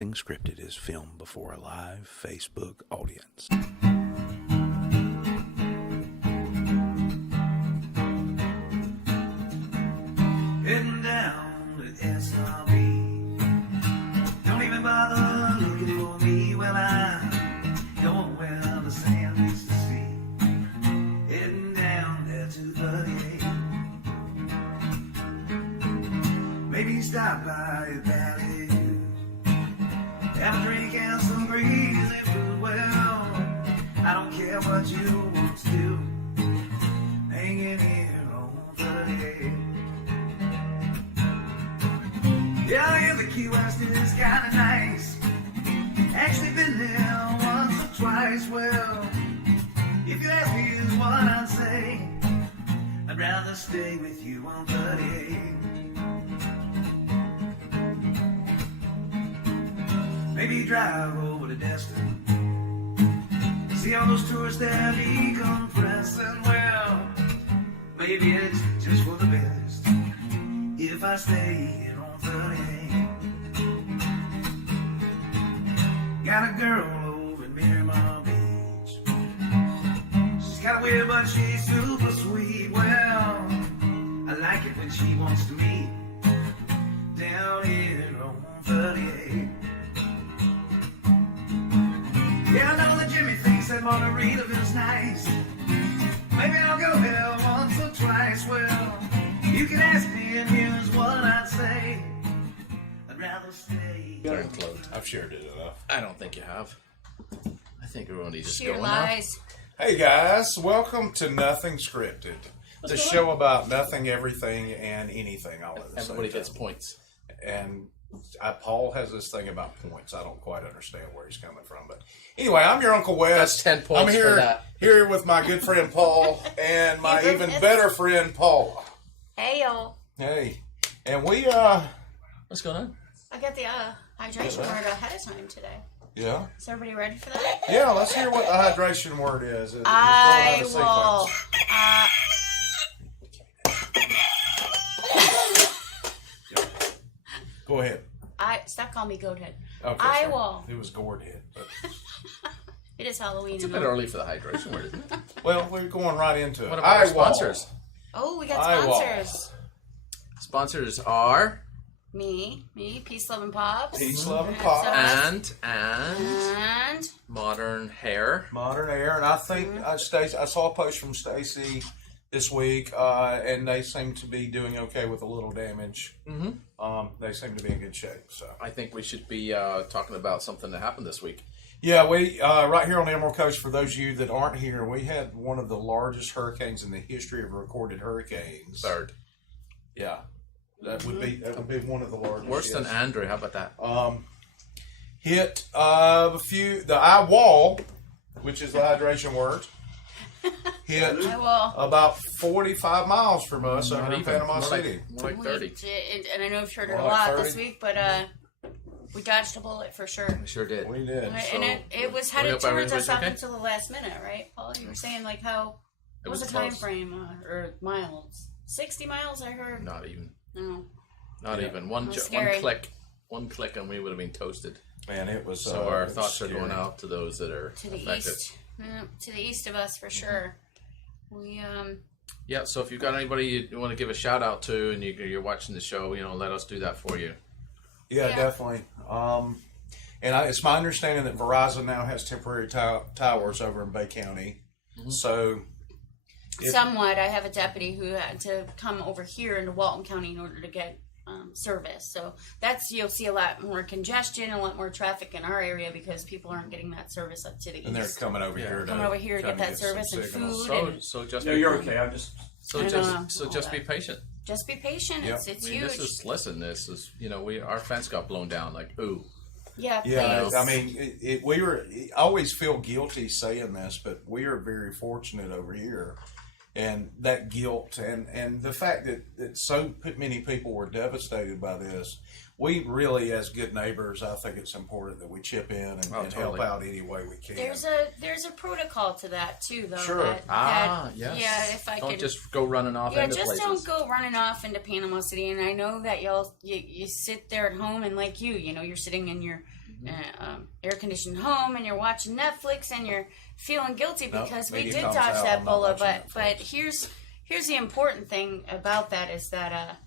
Nothing Scripted is filmed before a live Facebook audience. Heading down to SRB. Don't even bother looking for me. Well, I'm going where the sand is to see. Heading down there to 38. Maybe stop by a valley. Have a drink and some greasy food. Well, I don't care what you want to do. Hanging here on 38. Yeah, I hear the Key West is kinda nice. Actually been there once or twice. Well, if you ask me is what I'd say, I'd rather stay with you on 38. Maybe drive over to Destin. See all those tourists there decompressing. Well, maybe it's just for the best if I stay here on 38. Got a girl over in Miramar Beach. She's kinda weird, but she's super sweet. Well, I like it when she wants to meet down here on 38. Yeah, I know that Jimmy thinks that Margaritaville's nice. Maybe I'll go there once or twice. Well, you can ask me and here's what I'd say. I'd rather stay. Darn close. I've shared it enough. I don't think you have. I think we're only just Sheer going lies. Hey guys, welcome to Nothing Scripted. The show about nothing, everything, and anything all at the same Everybody time. gets points. And Paul has this thing about points. I don't quite understand where he's coming from. But anyway, I'm your Uncle Wes. That's 10 points I'm here, for that. here with my good friend Paul and my even better friend Paula. Hey, y'all. Hey. And we, What's going on? I got the hydration word ahead of time today. yeah. Is everybody ready for that? Yeah, let's hear what the hydration word is. Let's go I out of will. sequence. Go ahead. Stop calling me goathead. Okay, I sorry. will. It was gourd head. But, It is Halloween. It's a and bit all. early for the hydration word, isn't it? well, we're going right into it. What about our sponsors? Oh, we got I will. sponsors. Sponsors are Me, Peace, Love, and Pops. Peace, love, and That's pop. us. and And Modern Hair. Modern Air, and I think I saw a post from Stacy this week, and they seem to be doing okay with a little damage. Mm-hmm. They seem to be in good shape. So I think we should be talking about something that happened this week. yeah, we right here on the Emerald Coast. For those of you that aren't here, we had one of the largest hurricanes in the history of recorded hurricanes. Third. Yeah, that would be one of the largest. Worse than yes. Andrew. How about that? Hit the eye wall, which is the hydration word. Hit I will. about 45 miles from us over in Panama More City. like 30. And I know I've heard it More a like lot 30. this week, but we dodged a bullet for sure. We sure did. We did. And So, it was We headed hope towards everybody's us up okay. until the last minute, right, Paul? You were saying like how It what was was the time close. frame or miles? 60 miles, I heard. Not even. No. Not Yeah. even. One That's scary. one click, and we would have been toasted. man, it was. So it our was thoughts are scary. going out to those that are To the affected. east. Yeah, to the east of us for sure. We Yeah, so if you've got anybody you want to give a shout out to and you're watching the show, let us do that for you. Yeah, Yeah. definitely. And it's my understanding that Verizon now has temporary towers over in Bay County. Mm-hmm. So, somewhat. I have a deputy who had to come over here into Walton County in order to get service. So you'll see a lot more congestion, a lot more traffic in our area because people aren't getting that service up to the and they're east. coming over here. Coming over here to try get that some service and signals. food. So just No, be, you're okay. I'm just. So I know, just all just be that. patient. Just be patient. Yep. It's I mean, huge. this is our fence got blown down. Like ooh, Yeah, Yeah, please. I mean, I always feel guilty saying this, but we are very fortunate over here. And that guilt and the fact that so many people were devastated by this, we really, as good neighbors, I think it's important that we chip in and help totally. out any way we can. There's a protocol to that too, though. Sure. That, yes. Yeah, if I don't could. just go running off Yeah, into just places. don't go running off into Panama City. And I know that you sit there at home and like you're sitting in your air conditioned home and you're watching Netflix and you're feeling guilty because we media did comes dodge out, that I'm not bullet. watching But Netflix. here's the important thing about that is that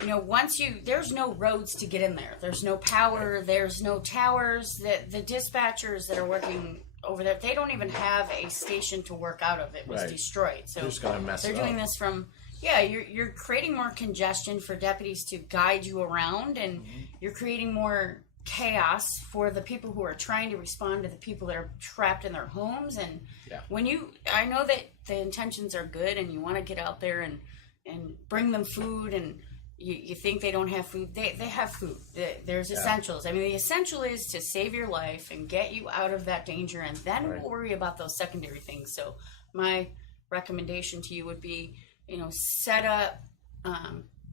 once there's no roads to get in there. There's no power. There's no towers. The dispatchers that are working over there, they don't even have a station to work out of. It was destroyed. So They're just gonna mess they're it doing up. this from. Yeah, you're creating more congestion for deputies to guide you around, and you're creating more chaos for the people who are trying to respond to the people that are trapped in their homes. And I know that the intentions are good, and you want to get out there and bring them food, and you think they don't have food. They have food. There's essentials. I mean, the essential is to save your life and get you out of that danger, and then we'll worry about those secondary things. So my recommendation to you would be, set up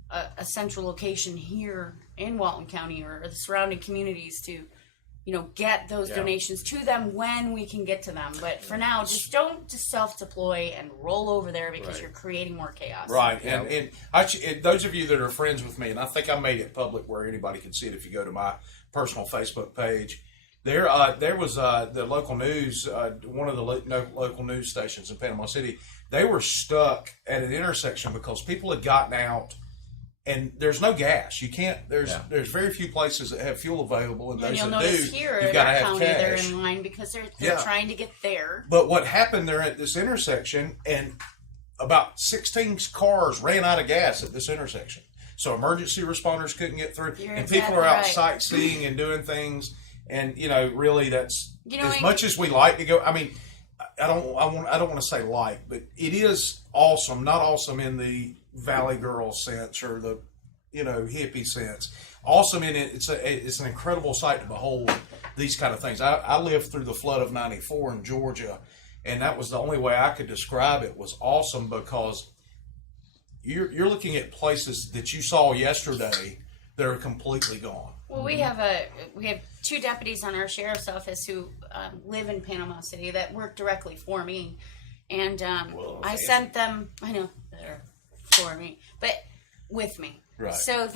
a central location here in Walton County or the surrounding communities to, get those donations to them when we can get to them. But for now, just don't self-deploy and roll over there because you're creating more chaos. Right, and those of you that are friends with me, and I think I made it public where anybody can see it if you go to my personal Facebook page. There was the local news, one of the local news stations in Panama City. They were stuck at an intersection because people had gotten out, and there's no gas. You can't. There's very few places that have fuel available, and those you'll that notice do, here you've in got to our have county, they're cash. in line because they're trying to get there. But what happened there at this intersection, and about 16 cars ran out of gas at this intersection. So emergency responders couldn't get through, and people are out sightseeing and doing things. And really, that's as much as we like to go. I mean, I don't want to say like, but it is awesome. Not awesome in the Valley Girl sense or the hippie sense. Awesome in it. It's an incredible sight to behold. These kind of things. I lived through the flood of '94 in Georgia, and that was the only way I could describe it. Was awesome because you're looking at places that you saw yesterday that are completely gone. Well, we have two deputies on our sheriff's office who live in Panama City that work directly for me, and I sent them. I know they're for me, but with me. Right. So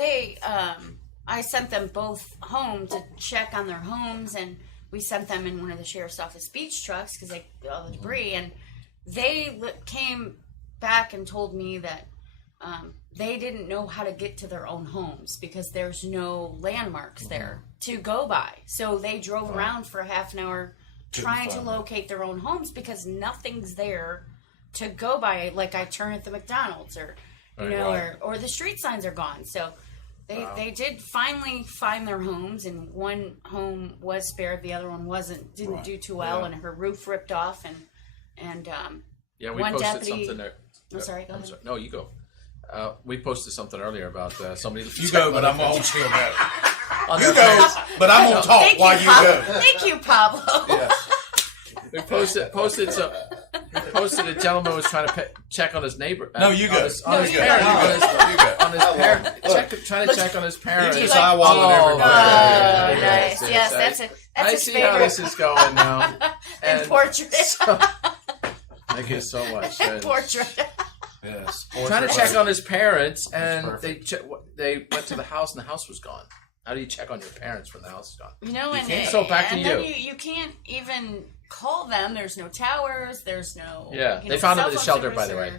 I sent them both home to check on their homes, and we sent them in one of the sheriff's office beach trucks because all the debris, and they came back and told me that. They didn't know how to get to their own homes because there's no landmarks there to go by. So they drove around for a half an hour trying to locate their own homes because nothing's there to go by. Like I turn at the McDonald's or the street signs are gone. So they did finally find their homes, and one home was spared, the other one didn't do too well, and her roof ripped off, and we one posted deputy, something there. I'm sorry, go ahead. Sorry. No, you go. We posted something earlier about somebody. You go, but I'm on still go. You go, but I'm gonna talk while you go. Thank you, Pablo. Yes. We posted a gentleman was trying to check on his neighbor. No, you go. On his parents. On his parents. Trying to check on his parents. He just eyewalled everybody. Nice. Yes, that's I his see favorite. how this is going now. And portrait. Thank you so much. And portrait. Yes. Trying to check on his parents, and they went to the house, and the house was gone. How do you check on your parents when the house is gone? So back to then you can't even call them. There's no towers. There's no. Yeah, they found them at the shelter, by the way.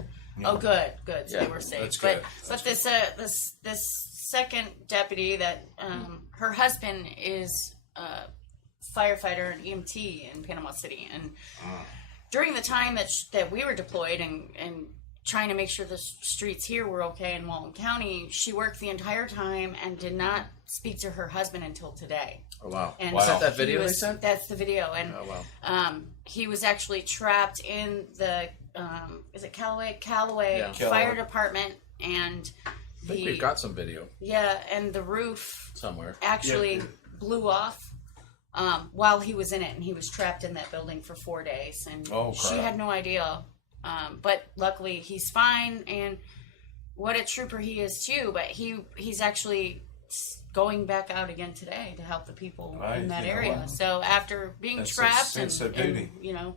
Oh, good. So they were safe. That's good. But this second deputy that her husband is a firefighter and EMT in Panama City, and during the time that we were deployed and trying to make sure the streets here were okay in Walton County, she worked the entire time and did not speak to her husband until today. Oh, wow. And Is that video they sent? That's the video. And oh, wow. He was actually trapped in the, is it Callaway Fire Department, and I think we've got some video. Yeah, and the roof somewhere actually blew off while he was in it, and he was trapped in that building for 4 days, and she had no idea. But luckily he's fine, and what a trooper he is too. But he's actually going back out again today to help the people in that area. So after being trapped and you know,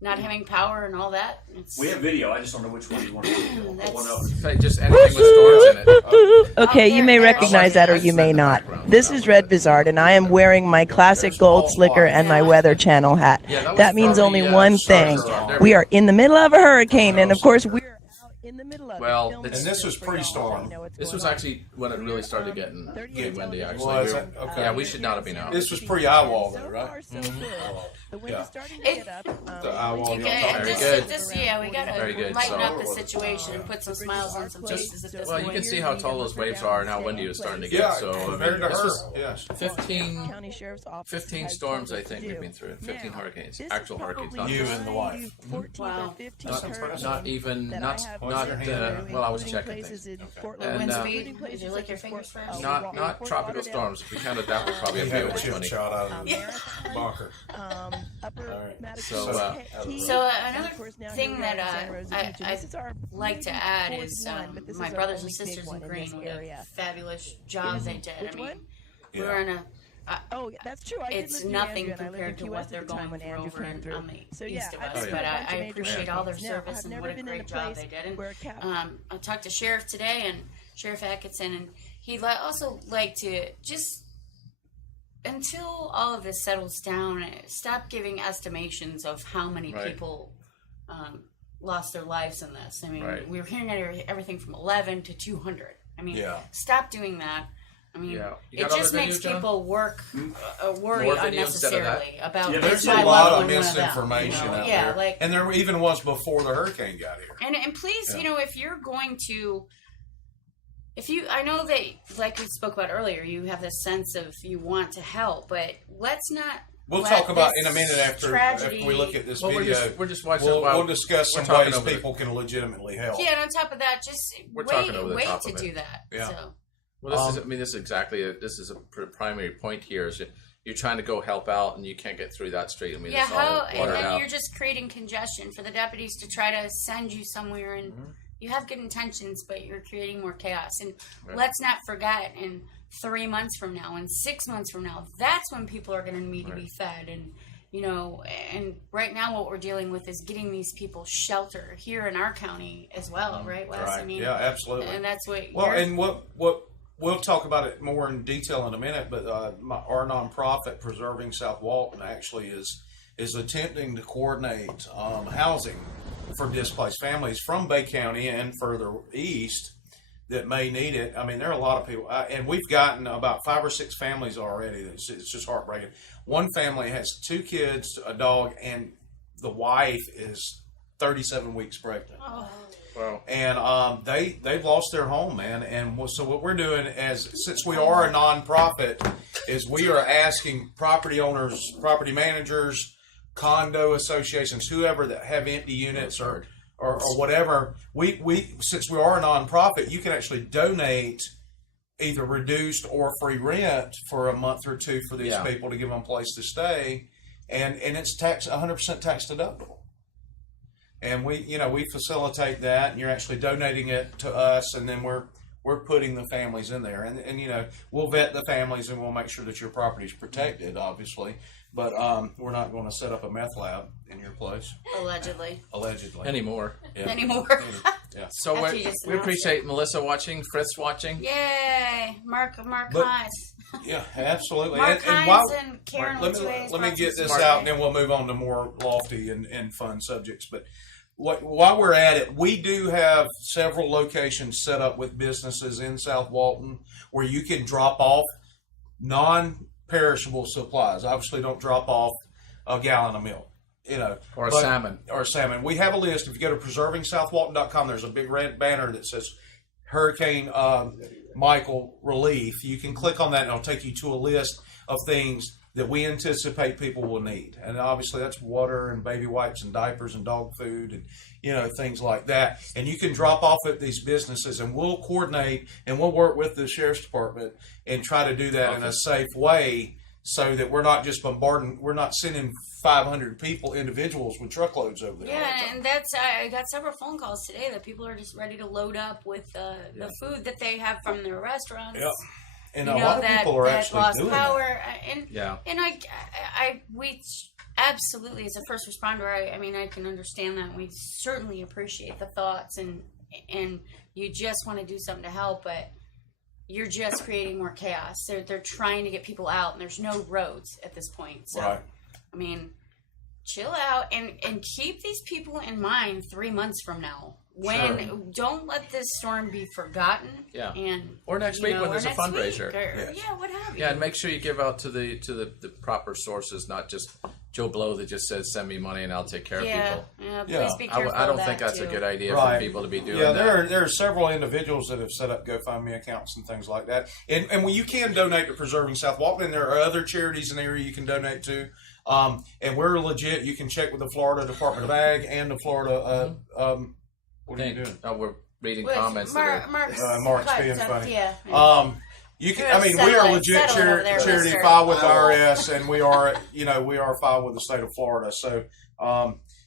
not having power and all that, we have video. I just don't know which one you want to see. Just anything with storms in it. Okay, you may recognize that or you may not. This is Red Bizarre, and I am wearing my classic gold slicker and my Weather Channel hat. That means only one thing. We are in the middle of a hurricane, and of course we're out in the middle of it. Well, and this was pre-storm. This was actually when it really started getting windy, actually. Yeah, we should not have been out. This was pre-eyewall, though, right? The wind is starting to get up. The eyewall. Very good. We got to lighten up the situation and put some smiles on some faces at this point. Well, you can see how tall those waves are and how windy it's starting to get. So, compared to her, 15 storms, I think, we've been through. 15 hurricanes. Actual hurricanes. Not you and the wife. Wow. Not even, not, well, I was checking things. Wind speed? Did you lick your fingers first? Not tropical storms. If we counted that, we'd probably have over 20. Shot out of the bunker. So another thing that I'd like to add is my brothers and sisters in Green, what a fabulous job they did. I mean, we were in a... that's true. It's nothing compared to what they're going through over on the east of us, but I appreciate all their service and what a great job they did. And I talked to Sheriff today, and Sheriff Atkinson, and he'd also like to just, until all of this settles down, stop giving estimations of how many people lost their lives in this. I mean, we were hearing everything from 11 to 200. I mean, stop doing that. I mean, it just makes people worry unnecessarily about this. There's a lot of misinformation out there. And there even was before the hurricane got here. And please, you know, if you're going to... I know that, like we spoke about earlier, you have this sense of you want to help, but let's not. We'll talk about in a minute after we look at this video. We're just watching. We'll discuss some ways people can legitimately help. Yeah, and on top of that, just wait to do that. Yeah. So. Well, this is exactly this is a primary point here. Is you're trying to go help out and you can't get through that street. I mean, it's all watered out. You're just creating congestion for the deputies to try to send you somewhere and. Mm-hmm. You have good intentions, but you're creating more chaos. And let's not forget, in 3 months from now, and 6 months from now, that's when people are going to need to be fed. And, you know, and right now what we're dealing with is getting these people shelter here in our county as well, right, Wes? Right. I mean, yeah, absolutely. And that's what. And what we'll talk about it more in detail in a minute. But our nonprofit, Preserving South Walton, actually is attempting to coordinate housing for displaced families from Bay County and further east that may need it. I mean, there are a lot of people, and we've gotten about 5 or 6 families already. It's just heartbreaking. One family has 2 kids, a dog, and the wife is 37 weeks pregnant. Oh. Wow. And they've lost their home, man. And so what we're doing, since we are a nonprofit, is we are asking property owners, property managers, condo associations, whoever that have empty units or whatever, we since we are a nonprofit, you can actually donate either reduced or free rent for a month or 2 for these people to give them a place to stay, and it's 100% tax deductible. And we facilitate that, and you're actually donating it to us, and then we're putting the families in there, and we'll vet the families and we'll make sure that your property is protected, obviously. But we're not going to set up a meth lab in your place. Allegedly. Anymore. Yeah. Anymore. Yeah. So we appreciate Melissa watching, Fritz watching. Yay! Mark Hines. Yeah, absolutely. Mark Hines and Karen let me get this out, and then we'll move on to more lofty and fun subjects. But while we're at it, we do have several locations set up with businesses in South Walton where you can drop off non-perishable supplies. Obviously, don't drop off a gallon of milk, or salmon. We have a list. If you go to preservingsouthwalton.com, there's a big red banner that says Hurricane Michael relief. You can click on that, and it'll take you to a list of things that we anticipate people will need. And obviously that's water and baby wipes and diapers and dog food and, things like that. And you can drop off at these businesses, and we'll coordinate and we'll work with the Sheriff's Department and try to do that in a safe way, so that we're not just we're not sending 500 individuals with truckloads over there. Yeah, and I got several phone calls today that people are just ready to load up with the food that they have from their restaurants. Yep. And you a know, lot of that, people are that actually lost doing power. that. And we absolutely, as a first responder, I can understand that. We certainly appreciate the thoughts, and you just want to do something to help, but you're just creating more chaos. They're trying to get people out, and there's no roads at this point. So, Right. I mean, chill out and keep these people in mind 3 months from now. Don't let this storm be forgotten. Yeah. And or next week when there's a fundraiser. What have you. Yeah, and make sure you give out to the proper sources, not just Joe Blow that just says send me money and I'll take care of people. Yeah, please be careful. I don't of think that that's too. a good idea Right. for people to be doing Yeah, that. there are several individuals that have set up GoFundMe accounts and things like that. And when you can donate to Preserving South Walton, and there are other charities in the area you can donate to. And we're legit. You can check with the Florida Department of Ag and the Florida. What are you doing? Oh, we're reading With comments. Mark's being stuff, funny. Yeah. You can. We're I mean, we are a legit settle over there, charity mister. filed with the IRS, and we are filed with the state of Florida. So,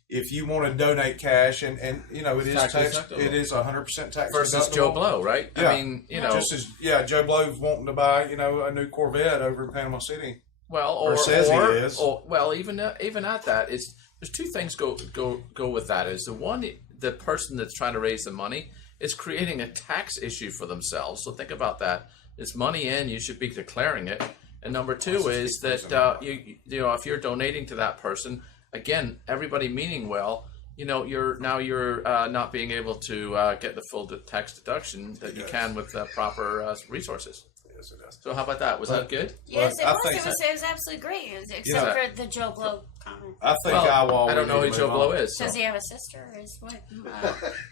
if you want to donate cash, and it is Tax tax, deductible. it is 100% tax versus deductible. Joe Blow, right? Yeah. I mean, just as Joe Blow's wanting to buy a new Corvette over in Panama City. well, or says he is. Even at that, there's two things go with that. Is the person that's trying to raise the money is creating a tax issue for themselves. So think about that. It's money in, you should be declaring it. And number two is that if you're donating to that person, again, everybody meaning well, you're not being able to get the full tax deduction that you can with proper resources. Yes, it does. So how about that? Was that good? Yes, Well, it was absolutely great, except for the Joe Blow comment. I think I don't know who Joe Blow is. Does he have a sister? Or is what?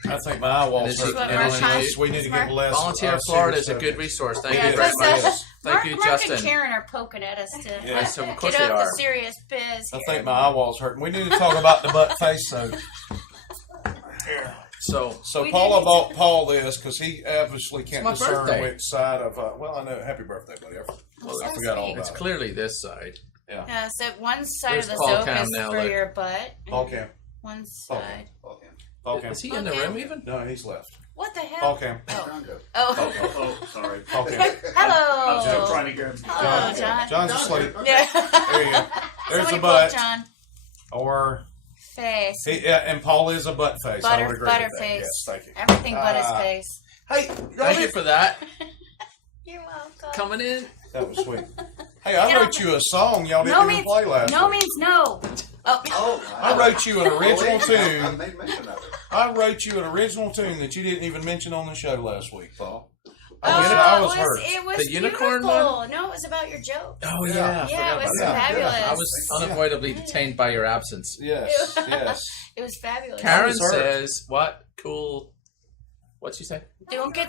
I think my eyewall's And is hurting. he- We need to get less. Volunteer Florida is a good resource. Thank you very much. Thank you, Mark Justin. and Karen are poking at us to Yes, of course get they up are. the serious biz I here. think my eyewall's hurting. We need to talk about the butt face soap. So We Paula did- bought Paul this because he obviously can't It's my discern birthday. which side of. Well, I know. Happy birthday, buddy. I forgot all it's about it. clearly this side. Yeah. So one side There's of the Paul soap Cam is now, for look. your butt. Paul Cam. One Paul side. Paul Cam. Is he in the Okay. room even? No, he's left. What the hell? Paul Cam. Oh. Oh, sorry. Paul Cam. Hello. I'm still trying to get him. Hello, John. John's asleep. Yeah. There you go. There's Somebody the butt. poke John. Or Face. and Paul is a butt face. I would agree with that. Butterface. Yes, thank you. Everything but his face. Hey, Thank you for that. You're welcome. Coming in. that was sweet. Hey, I wrote you a song y'all didn't even play last no week. means no. Oh. I wrote you an original tune. I made mention of it. I wrote you an original tune that you didn't even mention on the show last week, Paul. Oh, I was hurt. It was The unicorn beautiful. one? No, it was about your joke. Oh yeah. Yeah, it was about that. fabulous. I was unavoidably detained by your absence. Yes, yes. It was fabulous. Karen was hurt. says, "What cool? What'd she say?" Don't get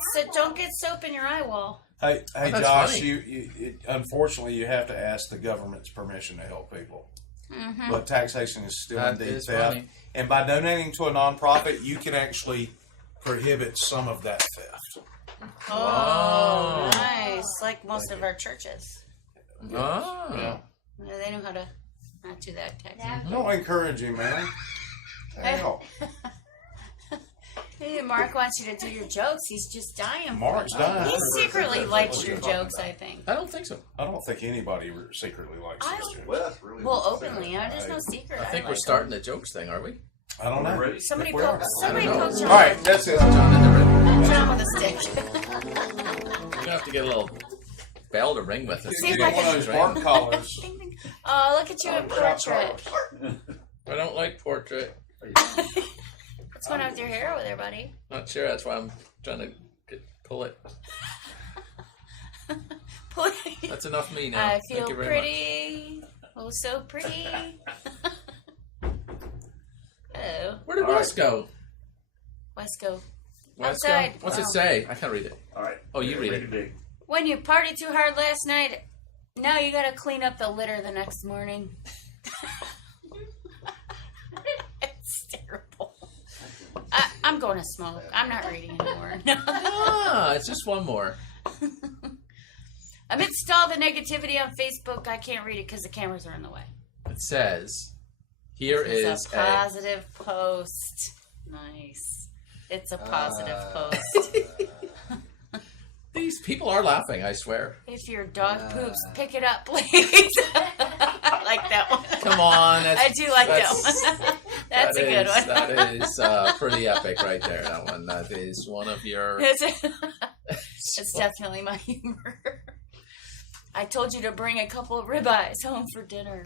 soap in your eye wall. Hey, that's Josh. funny. Unfortunately, you have to ask the government's permission to help people. Mm-hmm. But taxation is still That indeed is theft, funny. and by donating to a nonprofit, you can actually prohibit some of that theft. Oh, nice. Like most of our churches. Oh. Yeah. Yeah, they know how to not do that. Don't encourage him, man. Hell, Hey, Mark wants you to do your jokes. He's just dying. for Mark's it. dying. He secretly likes your jokes, I think. I don't think so. I don't think anybody secretly likes I this. don't- Jim. Wes really Well, wants to say openly. that. There's no secret. I think like we're starting the jokes thing, are we? I don't know. Ready? Somebody If we are. poke. Somebody I don't know. poke John. All right, that's it. John in the room. John with a stick. You're gonna have to get a little bell to ring with us. See if Get I one of can- those bark collars. Ding, ding. Oh, look at you in portrait. I don't like portrait. What's going on with your hair over there, buddy? Not sure. That's why I'm trying to pull it. That's enough me now. I Thank feel you very pretty. Oh, so pretty. Oh, Where did Wes go? Wesco. Wes go? Outside. What's Wow. it say? I can't read it. All right. Oh, you read Make it. big. When you partied too hard last night, now you gotta clean up the litter the next morning. It's terrible. I'm going to smoke. I'm not reading anymore. Ah, it's just one more. Amidst all the negativity on Facebook, I can't read it because the cameras are in the way. It says, "Here It's is a positive post. Nice. It's a positive post. These people are laughing, I swear. If your dog poops, pick it up, please. I like that one. Come on. I do like that one. That's a good one. That is pretty epic right there, that one. That is one of your... It's definitely my humor. I told you to bring a couple of ribeyes home for dinner.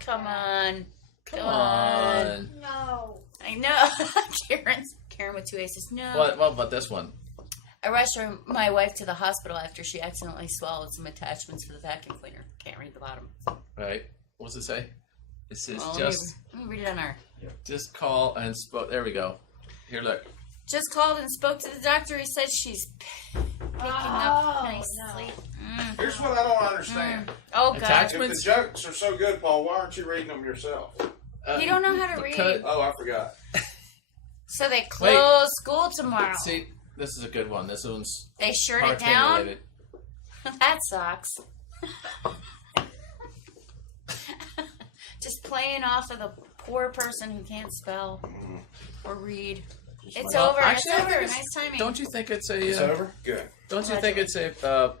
Come on. Come on. No. I know. Karen with 2 aces. No. What about this one? I rushed my wife to the hospital after she accidentally swallowed some attachments for the vacuum cleaner. Can't read the bottom. Right. What's it say? It says Let me read it on our. Just call and spoke. There we go. Here, look. Just called and spoke to the doctor. He said she's picking up nicely. Here's what I don't understand. Oh, God. If the Attachments. jokes are so good, Paul, why aren't you reading them yourself? You don't know how to read. Oh, I forgot. So they close school tomorrow. See, this is a good one. This one's They shirt it hurricane down. related. That sucks. Just playing off of the poor person who can't spell or read. It's over. Actually, I it's think over. it's- Nice timing. Don't you think it's a? It's over? Good. Don't you think it's a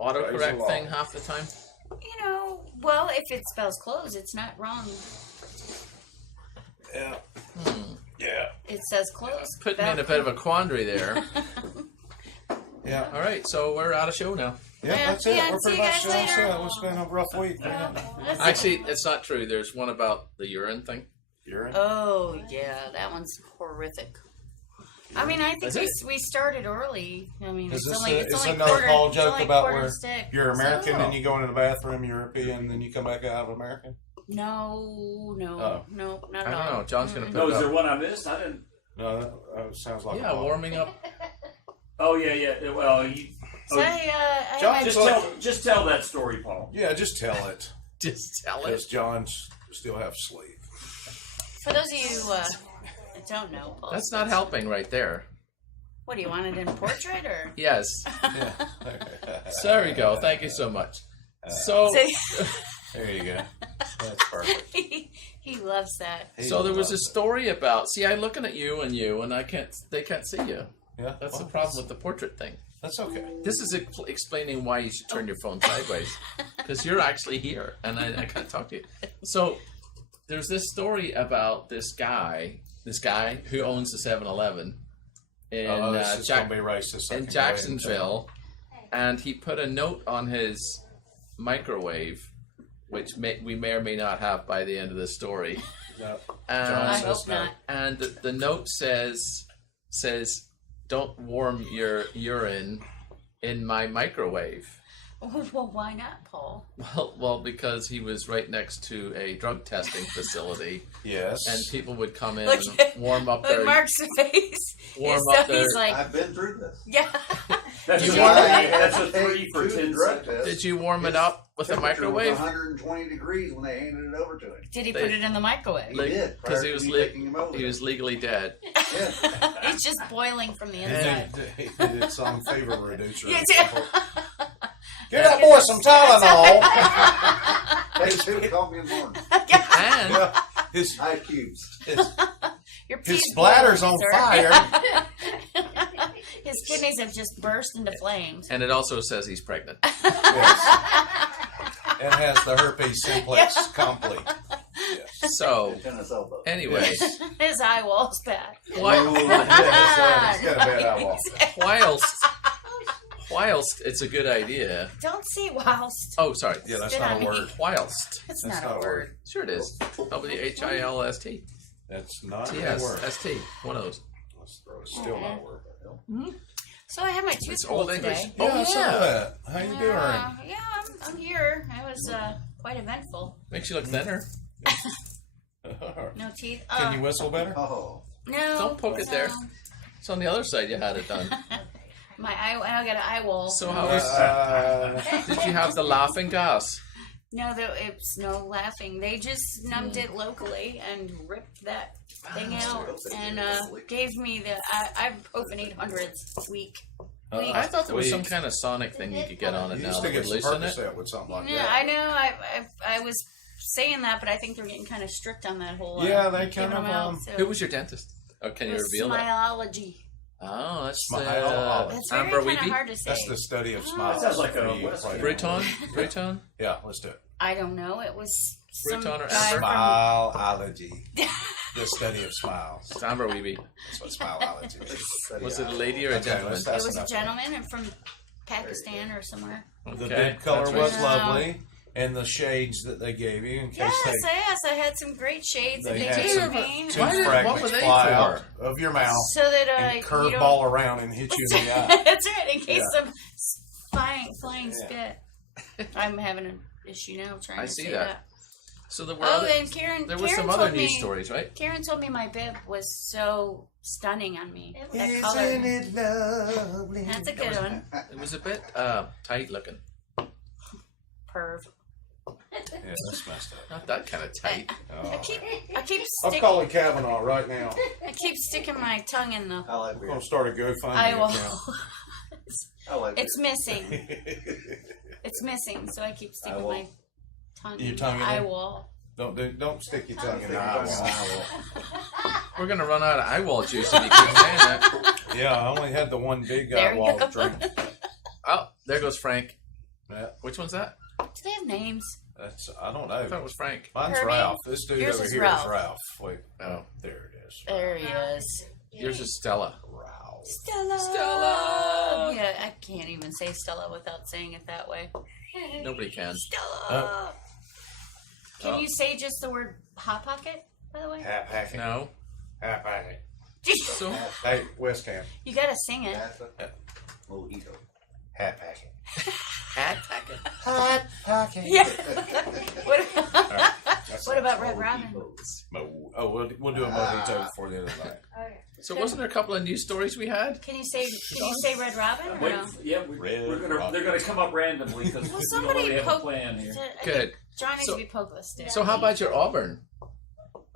autocorrect thing half the time? You know, well, if it spells close, it's not wrong. Yeah. Yeah. It says close. Put me in a bit of a quandary there. Yeah. All right, so we're out of show now. Yeah, Yeah, that's see it. ya, We're see pretty you much guys done. later. So it's been a rough week. Actually, it's not true. There's one about the urine thing. Urine? Oh, yeah, that one's horrific. I mean, I think Is we started early. I mean, Is it's this only is only another quarter, Paul it's joke only about quarter where to six. you're American Oh. and you go into the bathroom European and then you come back out of American? No, Oh. not I at don't all. know. John's going to put No, it is there up. one I missed? I didn't. No, that sounds like Yeah, a Paul. warming up. Oh yeah. Well, you, So I John, have my- just tell that story, Paul. Yeah, just tell it. Just tell it. Because John's still have sleep. for those of you who that don't know, Paul, That's not helping right there. what do you want it in portrait or? Yes. So there we go. Thank you so much. So There you go. That's perfect. he loves that. so there was a story about. See, I'm looking at you, and they can't see you. Yeah, That's the well, problem with the portrait thing. That's okay. This is explaining why you should turn your phone sideways, because you're actually here, and I can't talk to you. So there's this story about this guy who owns the 7-Eleven in This is going to be racist. I in can go ahead and Jacksonville, and he put a note on his microwave, which we may or may not have by the end of the story. tell. And, John I says hope no. not. and the note says, "Don't warm your urine in my microwave." Well, why not, Paul? Well, because he was right next to a drug testing facility, Yes. and people would come in Look and at- warm up Look, their Mark's face. warm So up their. he's like, I've been through this. yeah. That's You a want- that's a 3 for 10 drug seconds. test. Did you warm it up with a Temperature was microwave? 120 degrees when they handed it over to him. Did he They- put it in the microwave? He did, Because prior he was to me taking him over he was legally dead. Yeah. He's just boiling from the And- inside. He did some fever reducer. Yeah, Give that boy some Tylenol. Take two and call me in the morning. And Yeah, his Ice cubes. Your his pee's bladder's boiling, on sir. fire. His kidneys have just burst into flames. and it also says he's pregnant. Yes. And has the herpes simplex complete. Yes. So Tennis elbow. anyway, His eye wall's back. while, He's got a bad eyeball. whilst it's a good idea. Don't say whilst. Oh, sorry. Yeah, that's Spit not on a me. word. Whilst. It's That's not a word. Sure it is. WHILST. That's not a TS. word. ST. One of those. It's still not a word. So I had my tooth It's pulled old English. today. Oh, Yeah, I saw yeah. that. How you doing? Yeah, I'm here. It was quite eventful. Makes you look thinner. No teeth. Can you whistle better? Oh. No. Don't poke it there. It's on the other side you had it done. My eye. I got an eye wall. So how was... Did you have the laughing gas? No, it's no laughing. They just numbed it locally and ripped that thing out and gave me the ibuprofen 800s week. I thought there was some kind of sonic thing you could get on it You now used to that get would loosen it. Percocet with something like Yeah, that. I know. I was saying that, but I think they're getting kind of strict on that whole. Yeah, they giving kind of, them out, so. Who was your dentist? Oh, can you It was reveal that? Smileology. Oh, that's Smile. That's very Amber kind of Weeby. hard to say. That's the study of smiles. That sounds like a For you, Western. right? Breton. Breton. Yeah, let's do it. I don't know. It was some Breton or guy Amber? from... Smileology. The study of smiles. It's Amber Weeby. That's what smileology is. Was it a lady or a Okay, gentleman? that's It was a enough. gentleman and from Pakistan or somewhere. The Okay, bib color that's was right. lovely, and the shades that they gave you in case Yes, I had some great shades that they they had gave some me. two Why did- what fragments were they fly for? out of your mouth So that and you curve don't... ball around and hit you in the eye. That's right, in case Yeah. some flying spit. I'm having an issue now trying I to see say that. that. So there were Oh, other, and Karen. there were Karen some other told news me, stories, right? Karen told me my bib was so stunning on me. That Isn't color. it lovely? That's a good one. It was a bit tight looking. Perv. Yeah, that's messed up. Not that kind of tight. Oh. I keep I'm sticking. calling Kavanaugh right now. I keep sticking my tongue in the. I like We're gonna beer. start a GoFundMe I will. account. I like It's beer. missing. It's missing, so I keep sticking will. my tongue Your in tongue in the eye it? wall. Don't stick your tongue in the I eye. We're gonna run out of eye wall juice if you keep saying that. Yeah, I only had the one big There you wall go. drink. Oh, there goes Frank. Yeah, Which one's that? Do they have names? that's I don't I thought know. it was Frank. Mine's Herbie? Ralph. This dude Yours over is here Ralph. is Ralph. Wait, Oh. there it is. There he is. Yours is Stella. Ralph. Stella. Stella. Yeah, I can't even say Stella without saying it that way. Nobody can. Stella. Can Oh. you say just the word hot pocket? By the way, Hat packet. No. Hat packet. So Hey, West Camp. you gotta sing it. That's a mojito. Hat packet. hat packet. Hat packet. Yeah. what, That's what about Red Robin? Oh, we'll do a mojito before the end of the night. So wasn't there a couple of news stories we had? Can you say Red Robin or Wait, no? yeah, Red they're gonna come up randomly because Well, we don't somebody really have a poke. plan here. I Good. think John needs So- to be poke listed. So how about your Auburn?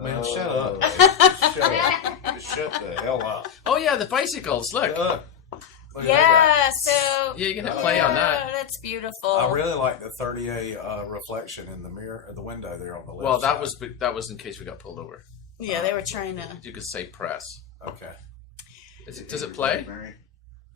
Man, shut up. Shut up. Just shut the hell up. Oh yeah, the bicycles. Look. Look at that. Yeah. So Yeah, you can play on that. That's beautiful. I really like the 30A reflection in the mirror, the window there on the left. Well, side. that was in case we got pulled over. Yeah, they were trying to. You could say press. Okay. Does it play?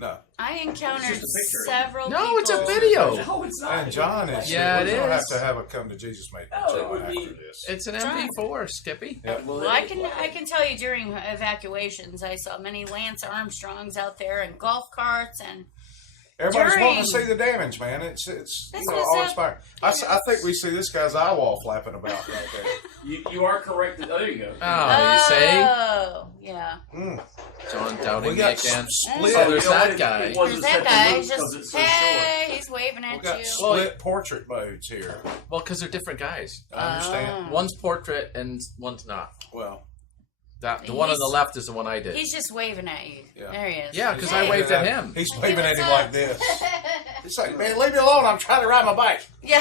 No. I encountered It's just a picture. several. No, it's a people- video. No, it's not. And John is. Yeah, we're it gonna is. have to have a come to Jesus meeting. No, it John, would after be- this. It's an John. MP4, Skippy. Yep. Well, I can tell you during evacuations, I saw many Lance Armstrongs out there and golf carts and. Everybody's wanting to during- see the damage, man. It's That's you know, what's all up. inspiring. I think we see this guy's eye wall flapping about right there. You are correct. Oh, there you go. Oh, you say? Oh, yeah. Mm. John doubting We me got again. split. Oh, there's You know that what? guy. It wasn't There's that set to guy. move He's 'cause just, it's so short. hey, he's waving We at got you. split portrait modes here. Well, because they're different guys. I understand. Oh. One's portrait and one's not. Well, The one on the He's- left is the one I did. He's just waving at you. Yeah. There he is. Yeah, because Hey. I waved at him. He's Hey, waving at what's him up? like this. He's like, man, leave me alone. I'm trying to ride my bike. Yeah.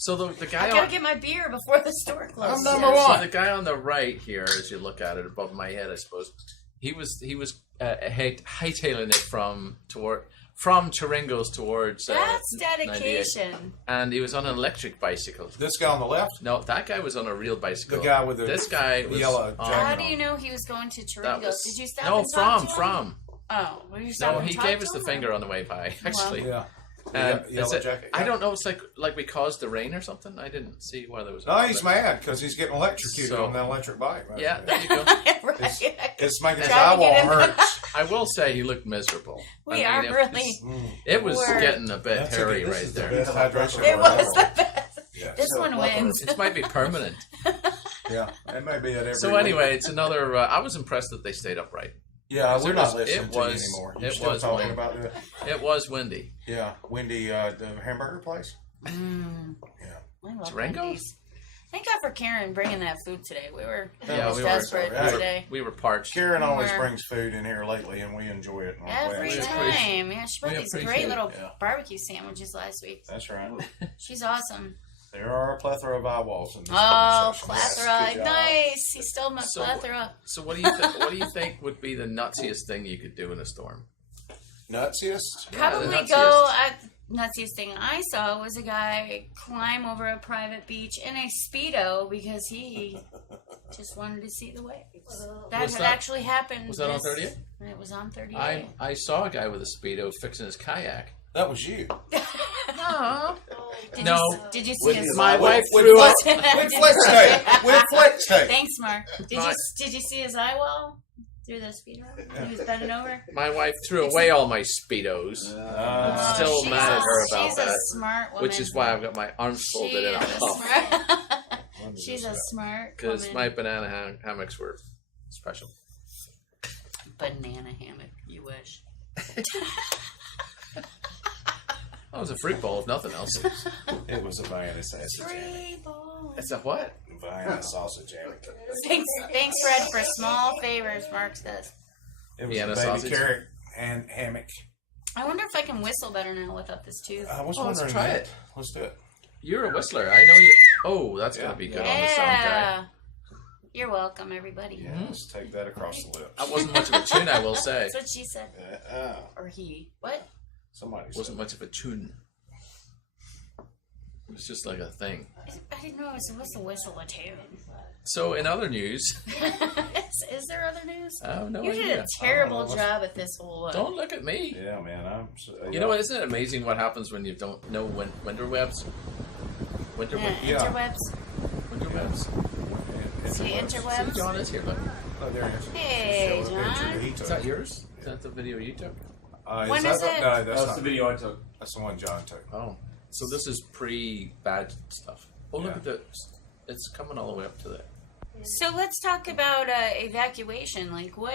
So the guy I gotta on get my beer before the store closes. I'm number so one. the guy on the right here, as you look at it above my head, I suppose he was hightailing it from Chiringos towards. That's 98. dedication. And he was on an electric bicycle. This guy on the left, No, that guy was on a real bicycle. the guy with the This guy was yellow on- jacket How on. do you know he was going to That Chiringos? was- Did you stop No, and talk to him? from. Oh, were you stop No, and he talk gave to us the him? finger on the way by. Actually, Yeah. And Yellow it's a- jacket. I don't know. It's like we caused the rain or something. I didn't see why there was. No, he's mad because he's getting electrocuted So- on that electric bike. Right? Yeah, there you go. Right. It's making his Trying eye to wall get him- hurt. I will say he looked miserable. We I are mean, really. It was We're- getting a bit That's hairy this right is the there. best hydration It I've was ever the had. best. Yes. This one wins. It might be permanent. Yeah, it may be at every. So week. anyway, it's another. I was impressed that they stayed upright. Yeah, we're not it listening to you was- anymore. You it still was talking one. about it? It was windy. Yeah, Wendy, the hamburger place. Mm. Yeah. I love Durango? Wendy's. Thank God for Karen bringing that food today. We were Yeah, almost we were- desperate Yeah. today. We were parched. Karen always We're- brings food in here lately, and we enjoy it. and I'm Every glad. time. Yeah, she brought we these appreciate great it, little yeah. barbecue sandwiches last week. That's right. She's awesome. There are a plethora of eyeballs in this Oh, conversation. plethora. Yes, good job. Nice. He stole my So- plethora. So what do you think would be the nutsiest thing you could do in a storm? Nutsiest? Probably the go. nutsiest. Nutsiest thing I saw was a guy climb over a private beach in a Speedo because he Just wanted to see the waves. That Was had that- actually happened. Was that on 38? It was on 38. I saw a guy with a Speedo fixing his kayak. That was you. No. Did No. Did you see With his My With- wife with threw flex- up. With flex tape. With flex tape. Thanks, Mark. My- Did you see his eye wall through the speedo? He was bending over. My wife threw away all my Speedos. Oh, Still she's mad at her about she's that. a smart woman. Which is why I've got my arms She folded in a is a huff. smart. She's a smart Because woman. my banana hammocks were special. Banana hammock. You wish. That was a fruit bowl, if nothing else. It was a Vienna sausage hammock. Free ball. It's a what? Vienna sausage hammock. Thanks, Red, for small favors. Mark says. It was Vienna a baby sausage. carrot and hammock. I wonder if I can whistle better now without this tooth. I was let's wondering. try that. it. Let's do it. You're a whistler. I know you. Oh, that's going to be good on the soundtrack. Yeah. You're welcome, everybody. Yeah, let's take that across the lips. That wasn't much of a tune, I will say. That's what she said. Or he. What? Somebody It wasn't said. much of a tune. It was just like a thing. I didn't know it was supposed to whistle a tune. So, in other news, Is there other news? I have no You did idea. a terrible job at this whole. Don't look at me. Yeah, man. You know what? Isn't it amazing what happens when you don't know winter webs? Winter Yeah, webs. Yeah. interwebs. Winter webs. See See, interwebs. John is here. Look. Oh, there he is. Hey, Show the picture John. that he Is took. that yours? Is that the video you took? When that is it? No, that's That's not. the video I took. That's the one John took. Oh, so this is pre-bad stuff. Oh, look Yeah. at this. It's coming all the way up to there. So let's talk about evacuation. Like, what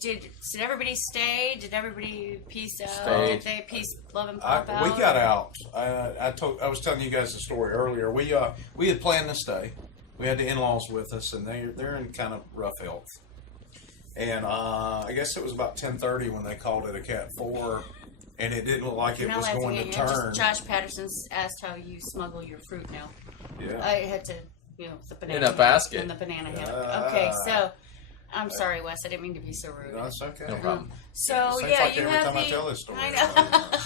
did everybody stay? Did everybody peace out? Stayed. Did they peace, love, and pop out? We got out. I was telling you guys the story earlier. We had planned to stay. We had the in-laws with us, and they're in kind of rough health. And I guess it was about 10:30 when they called it a Cat 4, and it didn't look like it Now was that's going to weird. turn. Josh Patterson's asked how you smuggle your fruit now. Yeah. I had to, the banana In a basket. In the banana hammock. Okay, so I'm sorry, Wes. I didn't mean to be so rude. No, that's okay. No problem. So Seems yeah, like you every have time the. I tell this story. I know.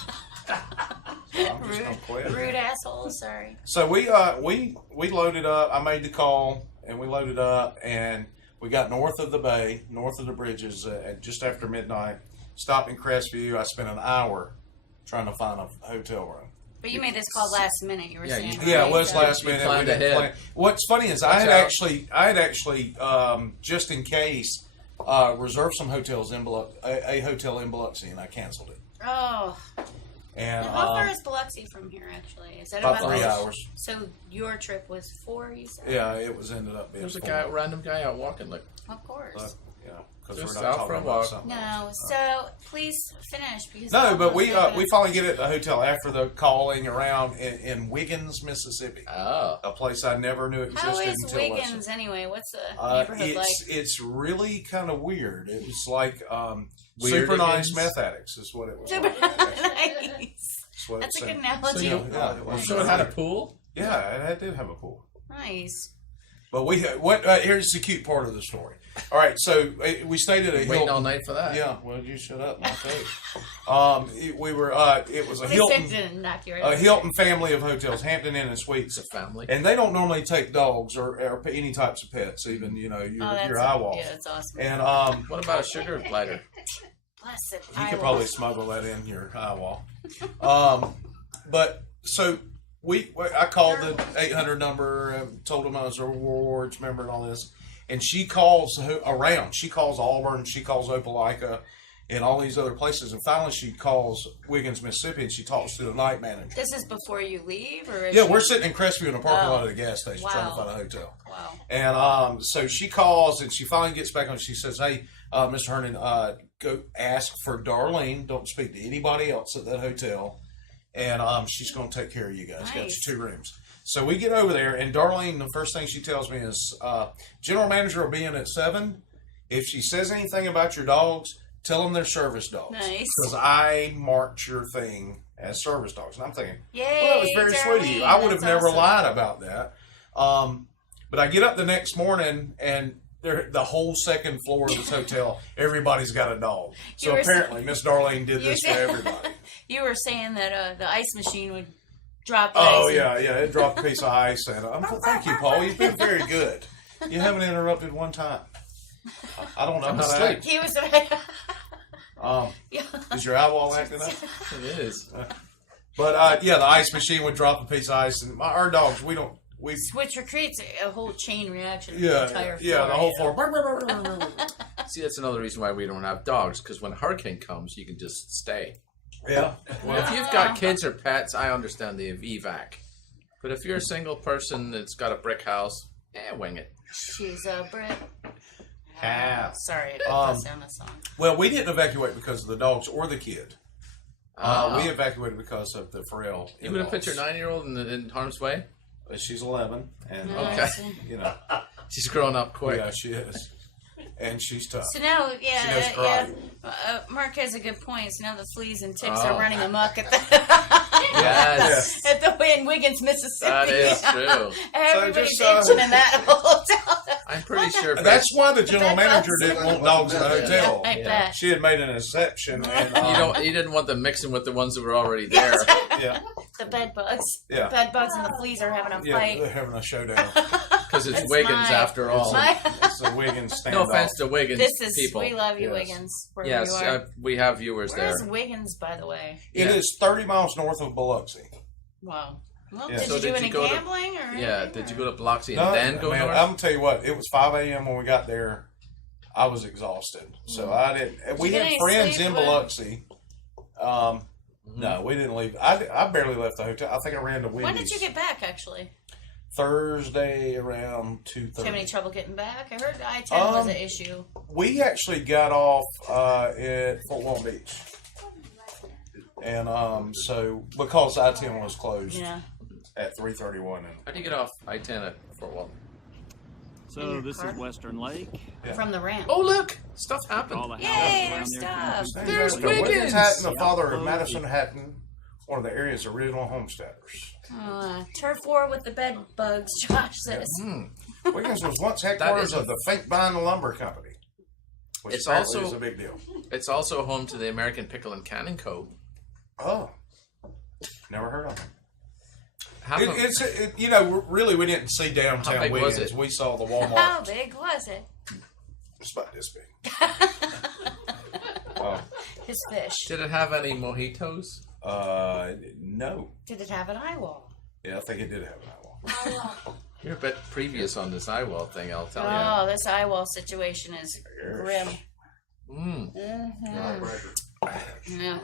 I'm just gonna quit. Rude asshole. Sorry. So we loaded up. I made the call, and we loaded up, and we got north of the bay, north of the bridges, at just after midnight. Stopped in Crestview. I spent an hour trying to find a hotel room. But you made this call last minute. You were Yeah, saying. you- Yeah, right? it was So- last You minute. planned We didn't ahead. plan. What's funny is I Watch had out. actually just in case reserved some hotels in a hotel in Biloxi, and I canceled it. Oh. And Now, how far is Biloxi from here? Actually, is that about about 3 like- hours. So your trip was 4, you said? Yeah, it was ended up being. There's a 4. random guy out walking. Like, Of course. But, you know, because Just we're not out talking for a about walk. something No, else. so please finish because No, but we almost finally get at the hotel after the calling around in Wiggins, Mississippi, oh, a place I never knew existed How is until last Wiggins anyway? What's the year. neighborhood like? It's really kind of weird. It was like Weird super nice Wiggins? meth addicts is what it was. Super like. nice. what That's it a good said. analogy. Yeah, it was so it had a pool. Yeah, it did have a pool. Nice. But here's the cute part of the story. All right, so we stayed at a Waiting Hilton. all night for that. Yeah, well, you shut up, my face. We were. It was a At least I Hilton. didn't knock you A right. Hilton family of hotels, Hampton Inn and Suites, It's a family. and they don't normally take dogs or any types of pets, even your eye walls. Yeah, that's awesome. And What about a sugar glider? Blessed. you could probably smuggle that in your eye wall. But so I called the 800 number, and told them I was a rewards member and all this, and she calls around. She calls Auburn, she calls Opelika, and all these other places, and finally she calls Wiggins, Mississippi, and she talks to the night manager. This is before you leave, or is Yeah, she- we're sitting in Crestview in the parking Oh. lot of the gas station trying to Wow. find a hotel. Wow. And so she calls, and she finally gets back on. She says, "Hey, Mr. Hernan, go ask for Darlene. Don't speak to anybody else at that hotel, and she's going to take care of you guys. Got you Nice. 2 rooms." So we get over there, and Darlene, the first thing she tells me is, "General manager will be in at 7. If she says anything about your dogs, tell them they're service dogs. Nice. Because I marked your thing as service dogs." And I'm thinking, Yay, well, that was very sweet of you. I would have Darlene, never that's lied about that. But I get up the next morning, and the whole second floor of this hotel, everybody's got a dog. You So were apparently, Miss Darlene did you this for said- everybody. You were saying that the ice machine would drop the Oh ice. yeah, it dropped a piece of ice, and thank you, Paul. You've been very good. You haven't interrupted one time. I don't know I'm how to asleep. act. He was. Is your eyeball acting up? It is. But yeah, the ice machine would drop a piece of ice, and our dogs, we Which creates a whole chain reaction. yeah, the entire yeah, floor, the whole you know. floor. See, that's another reason why we don't have dogs, because when a hurricane comes, you can just stay. Yeah. Well, if you've got kids or pets, I understand the evac. But if you're a single person that's got a brick house, wing it. She's a brick. Half. Sorry, that's down the song. Well, we didn't evacuate because of the dogs or the kid. We evacuated because of the frail. You would have put your 9-year-old in harm's way? She's 11, and Okay. you know, She's growing up quick. yeah, she is, and she's tough. So now, She knows karate. Mark has a good point. So now the fleas and ticks are running amok at the Yes. in Wiggins, Mississippi. That is true. Everybody's just, itching in that hotel. I'm pretty sure. That's why the general bed manager bugs. didn't want dogs in the hotel. I bet. She had made an exception, and you didn't want them mixing with the ones that were already there. yeah, The bed bugs. Yeah. The bed bugs and the fleas are having a yeah, fight. they're having a showdown. Because it's That's Wiggins after all. It's the Wiggins standoff. No offense to Wiggins This is people. we love you, Yes. Wiggins. Wherever Yes, you are. we have viewers Where's there. Wiggins, by the way? It is 30 miles north of Biloxi. Wow. Well, Yeah. did So you do did any you go to- gambling or? Yeah, anything, did you or- go to Biloxi and No, then go man, north? I'm gonna tell you what. It was 5 a.m. when we got there. I was exhausted, so I didn't. We you get had any friends sleep in with- Biloxi. No, we didn't leave. I barely left the hotel. I think I ran to Wendy's. When did you get back? Actually, Thursday around did you have any 2:30. trouble getting back? I heard I-10 was an issue. We actually got off at Fort Walton Beach, and so because I-10 was closed Yeah. at 3:31, and How do you get off I-10 at Fort Walton? In So your this car? is Western Lake. Yeah. From the ramp. Oh, look! Stuff All happened. the Yay, houses there's around there. stuff. There's Wiggins Wiggins! Hatton, the father of Yeah. Madison Hatton, one of the area's original homesteaders. Turf war with the bed bugs, Josh says. Wiggins was once headquarters is a- of the Finkbine Lumber Company, which It's apparently also- is a big deal. It's also home to the American Pickle and Canning Code. Oh, never heard of it. Half of- You know, really, we didn't see How downtown big was Wiggins. it? We saw the How Walmart. big was it? It's about this big. His fish. Did it have any mojitos? No. Did it have an eye wall? Yeah, I think it did have an eyeball. You're a bit previous on this eyewall thing, I'll tell you. Oh, this eye wall situation is grim. Yeah.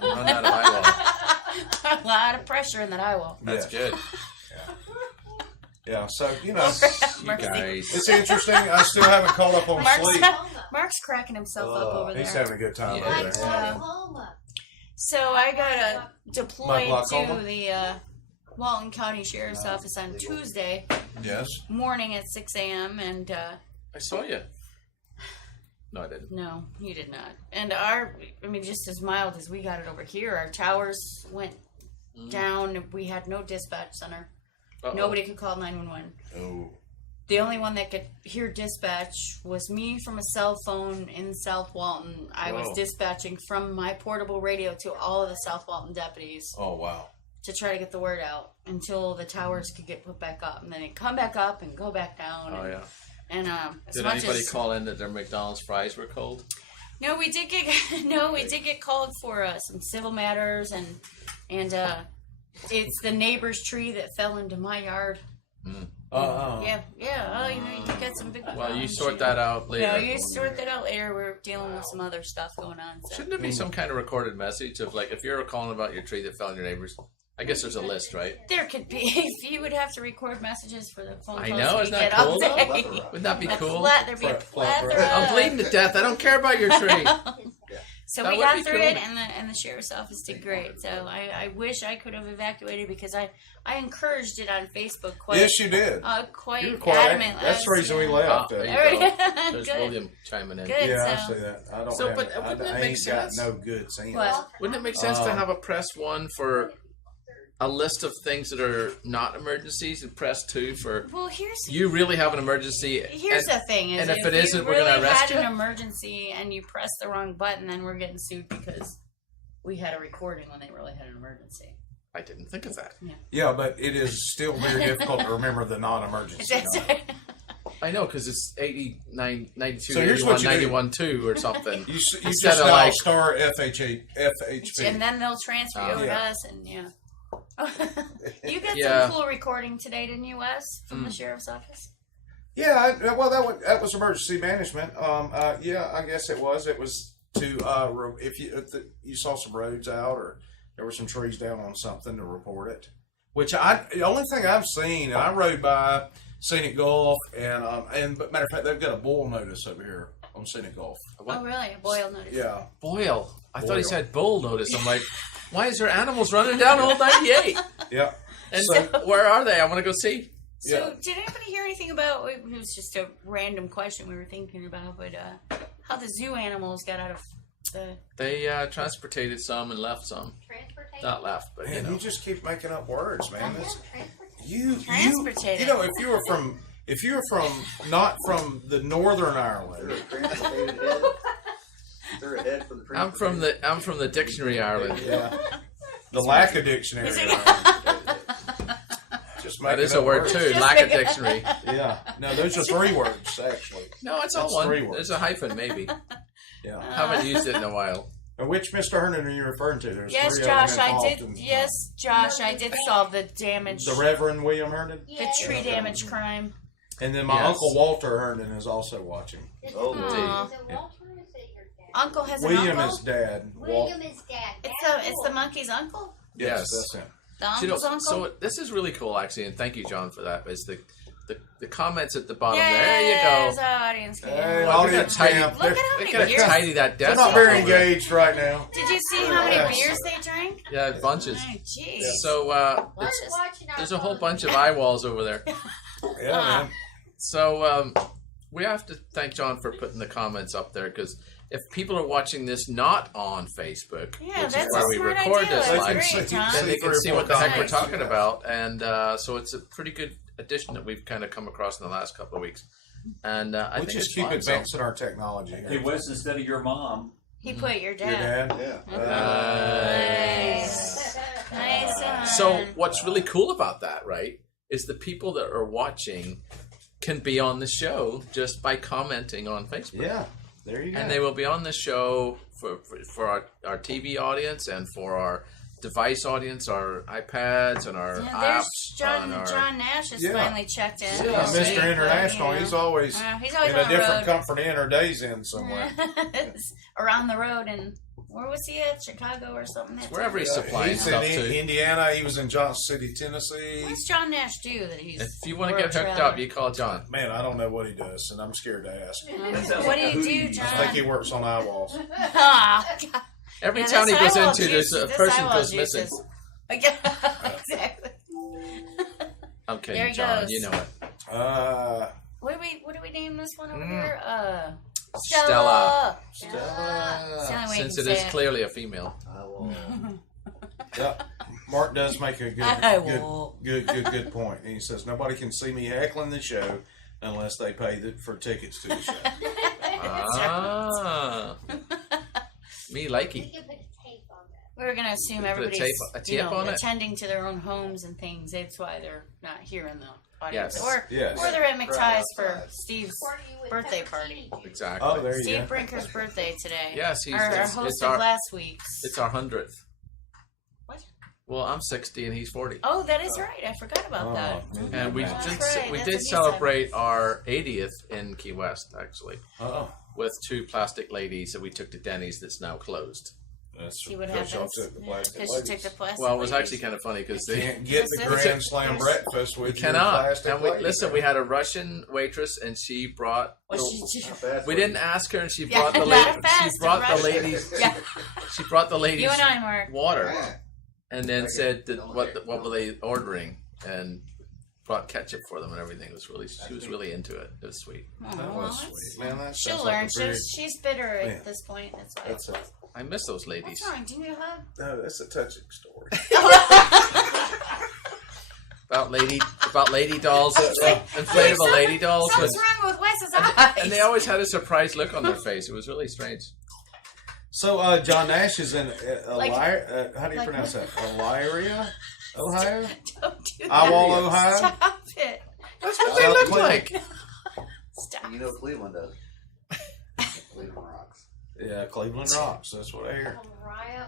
Run out of eyewall. A lot of pressure in that eye wall. That's Yeah. good. Yeah, so, you know, You Mercy. guys. it's interesting. I still haven't caught up on sleep. Mark's cracking himself up over there. He's having a good time Yeah. over there. So I got deployed glaucoma? to the Walton County Sheriff's Office on Tuesday Yes. morning at 6 a.m. and I saw you. No, I didn't. no, you did not. And just as mild as we got it over here, our towers went down. We had no dispatch center. Uh-oh. Nobody could call 911. Oh. The only one that could hear dispatch was me from a cell phone in South Walton. I was Whoa. dispatching from my portable radio to all of the South Walton deputies Oh, wow. to try to get the word out until the towers could get put back up. And then they'd come back up and go back down. Oh, yeah. And as Did much anybody as, call in that their McDonald's fries were cold? No, we did get called for some civil matters and it's the neighbor's tree that fell into my yard. Yeah. Oh, you got some big. Well, you sort that out later. No, you sort that out later. We're dealing with some other stuff going on. So. Shouldn't there be some kind of recorded message of, like, if you're calling about your tree that fell on your neighbors? I guess there's a list, right? There could be. If you would have to record messages for the phone I calls know, we isn't that get all cool? day. Wouldn't that be cool? There'd be a plethora. I'm bleeding to death. I don't care about your tree. So That we would got be through cool. it, and the sheriff's office did great. So I wish I could have evacuated because I encouraged it on Facebook quite. Yes, you did. Quite You were quite adamant. That's the reason we left. There you Alright. go. There's Good. William chiming in. Good. Yeah, I so- see that. I don't So, have but it. wouldn't it I make ain't sense? got no good sense. What? Wouldn't it make sense to have a press 1 for a list of things that are not emergencies and press 2 for Well, here's you really have an emergency? Here's the thing: is and if it you isn't, we're really gonna arrest had you? an emergency and you press the wrong button, then we're getting sued because we had a recording when they really had an emergency. I didn't think of that. Yeah, but it is still very difficult to remember the non-emergency. That's number. I know, because it's 89, 92, So here's 81, what you do. 91, 2 or something. You Instead just of dial like- star FHP. And then they'll transfer you over to Yeah. us, and yeah. You got Yeah. some cool recording today, didn't you, Wes, from the sheriff's office? Yeah, well, that was emergency management. Yeah, I guess it was. It was to if you saw some roads out or there were some trees down on something, to report it. Which the only thing I've seen, and I rode by Scenic Gulf, but matter of fact, they've got a boil notice over here on Scenic Gulf. Oh, really? A boil notice? Yeah, Boil. I thought he Boil. said bull notice. I'm like, why is there animals running down Old 98? yeah. And So- where are they? I want to go see. So, Yeah. did anybody hear anything about? It was just a random question we were thinking about, but how the zoo animals got out of the? They transported some and left some. Transportation. Not left, but Man, you just keep making up words, man. You Transportated. if you were from not from the Northern Ireland, Transportated head. They're a head for the I'm from the dictionary Ireland. yeah, the lack of dictionary. Just That making is a up word words. too. Lack of dictionary. Yeah, no, those are 3 words actually. No, it's all That's one. 3 words. There's a hyphen maybe. Yeah. Haven't used it in a while. And which Mr. Herndon are you referring to? There's Yes, 3 of them Josh, I involved did. in- Yes, Josh, I did solve the damage, The Reverend William Herndon, the tree damage crime. and then my Yes. Uncle Walter Herndon is also watching. Oh, Is Aw. it Walter or is it your dad? Uncle has an William uncle. is dad. William is dad. It's the monkey's uncle. Yes. That's him. The You uncle's know, uncle. so this is really cool, actually, and thank you, John, for that. Is the comments at the bottom? Yes, There you go. audience. Hey, Can. Well, audience look at camp. Look at They're, how They many gotta beers. tidy that they're desk. not up very over there. engaged right now. Did you see how many Yes. beers they drank? Yeah, bunches. Oh, jeez. So Let's it's, watch our there's a whole phone. bunch of eye walls over there. Yeah, man. So we have to thank John for putting the comments up there, because if people are watching this not on Facebook, Yeah, which is that's where a we smart record idea. this That's live, great, John. then they can see what the heck we're Nice. talking about. And so it's a pretty good addition that we've kind of come across in the last couple of weeks. And I We think just it's keep fun, so- advancing our technology. Hey, Here. Wes, instead of your mom, He put your Your dad. dad? yeah. Nice. Nice. John. So what's really cool about that, right, is the people that are watching can be on the show just by commenting on Facebook. Yeah, there you go. And they will be on the show for our TV audience and for our device audience, our iPads and our Yeah, apps. there's on our, John Nash has Yeah. finally checked in. Yeah, see. Mr. International, Yeah. he's always He's always in on a the different road. comfort inn or days in somewhere. Around the road, and where was he at? Chicago or something? That's wherever he's Yeah, supplying he's stuff in to. Indiana. He was in Johnson City, Tennessee. What's John Nash do that he's? If you want to world get hooked traveler? up, you call John. Man, I don't know what he does, and I'm scared to ask. What do you do, I John? think he works on eyewalls. Ah, God. Every Yeah, town he this goes eyeball into, there's juice- a this person eyeball goes juice missing. is- exactly. I'm kidding, There he John. goes. You know it. What do we name this one over here? Stella. Stella. It's the only way you Since can it is say clearly a female. I will. Yep. Mark does make a I won't. good point. And he says nobody can see me heckling the show unless they pay for tickets to the show. Ah. Me We likey. can put a tape on that. We were gonna assume Put a everybody's tape on it? attending to their own homes and things. That's why they're not here in the audience. Yes. Or Yes. they're at Crowd McTy's for outside. Steve's Courtney with birthday pepperoni party. juice. Exactly. Oh, there you Steve go. Brinker's birthday today. Yes, he's Our it's host our of last week's. it's our 100th. What? Well, I'm 60 and he's 40. Oh, that is right. I forgot about that. Oh, And we That's did right. we That's did what he celebrate our 80th in Key West, actually, Oh, with 2 plastic ladies that we took to Denny's that's now closed. that's See what because y'all happens. took the plastic Because she took the plastic. Well, it was ladies. actually kind of funny because they Can't get the Because Grand Slam there's- breakfast with you your cannot. plastic And we, lady. listen, we had a Russian waitress and she brought. What the- she do? How fast we was didn't it? ask her, and she Yeah, brought the not lady. She fast, brought the Russian. ladies. Yeah. She brought the ladies You and I, Mark. water, and then said that what were they ordering, and brought ketchup for them and everything. It was really she was really into it. It was sweet. Oh, That well, was that's- sweet, man. That She'll sounds like learn. a very- She's bitter at Yeah. this point. That's why. That's a I miss those ladies. What's wrong? Do you need a hug? no, that's a touching story. About lady dolls, inflatable lady dolls, Something's wrong with Wes's eyes. and they always had a surprised look on their face. It was really strange. So John Nash is in Like- how do you like pronounce what? that? Elyria, Ohio? Don't do that. Iowa, Ohio? Stop it. That's what they look like. You know Cleveland does. Cleveland rocks. Yeah, Cleveland rocks. That's what I hear. Mariah.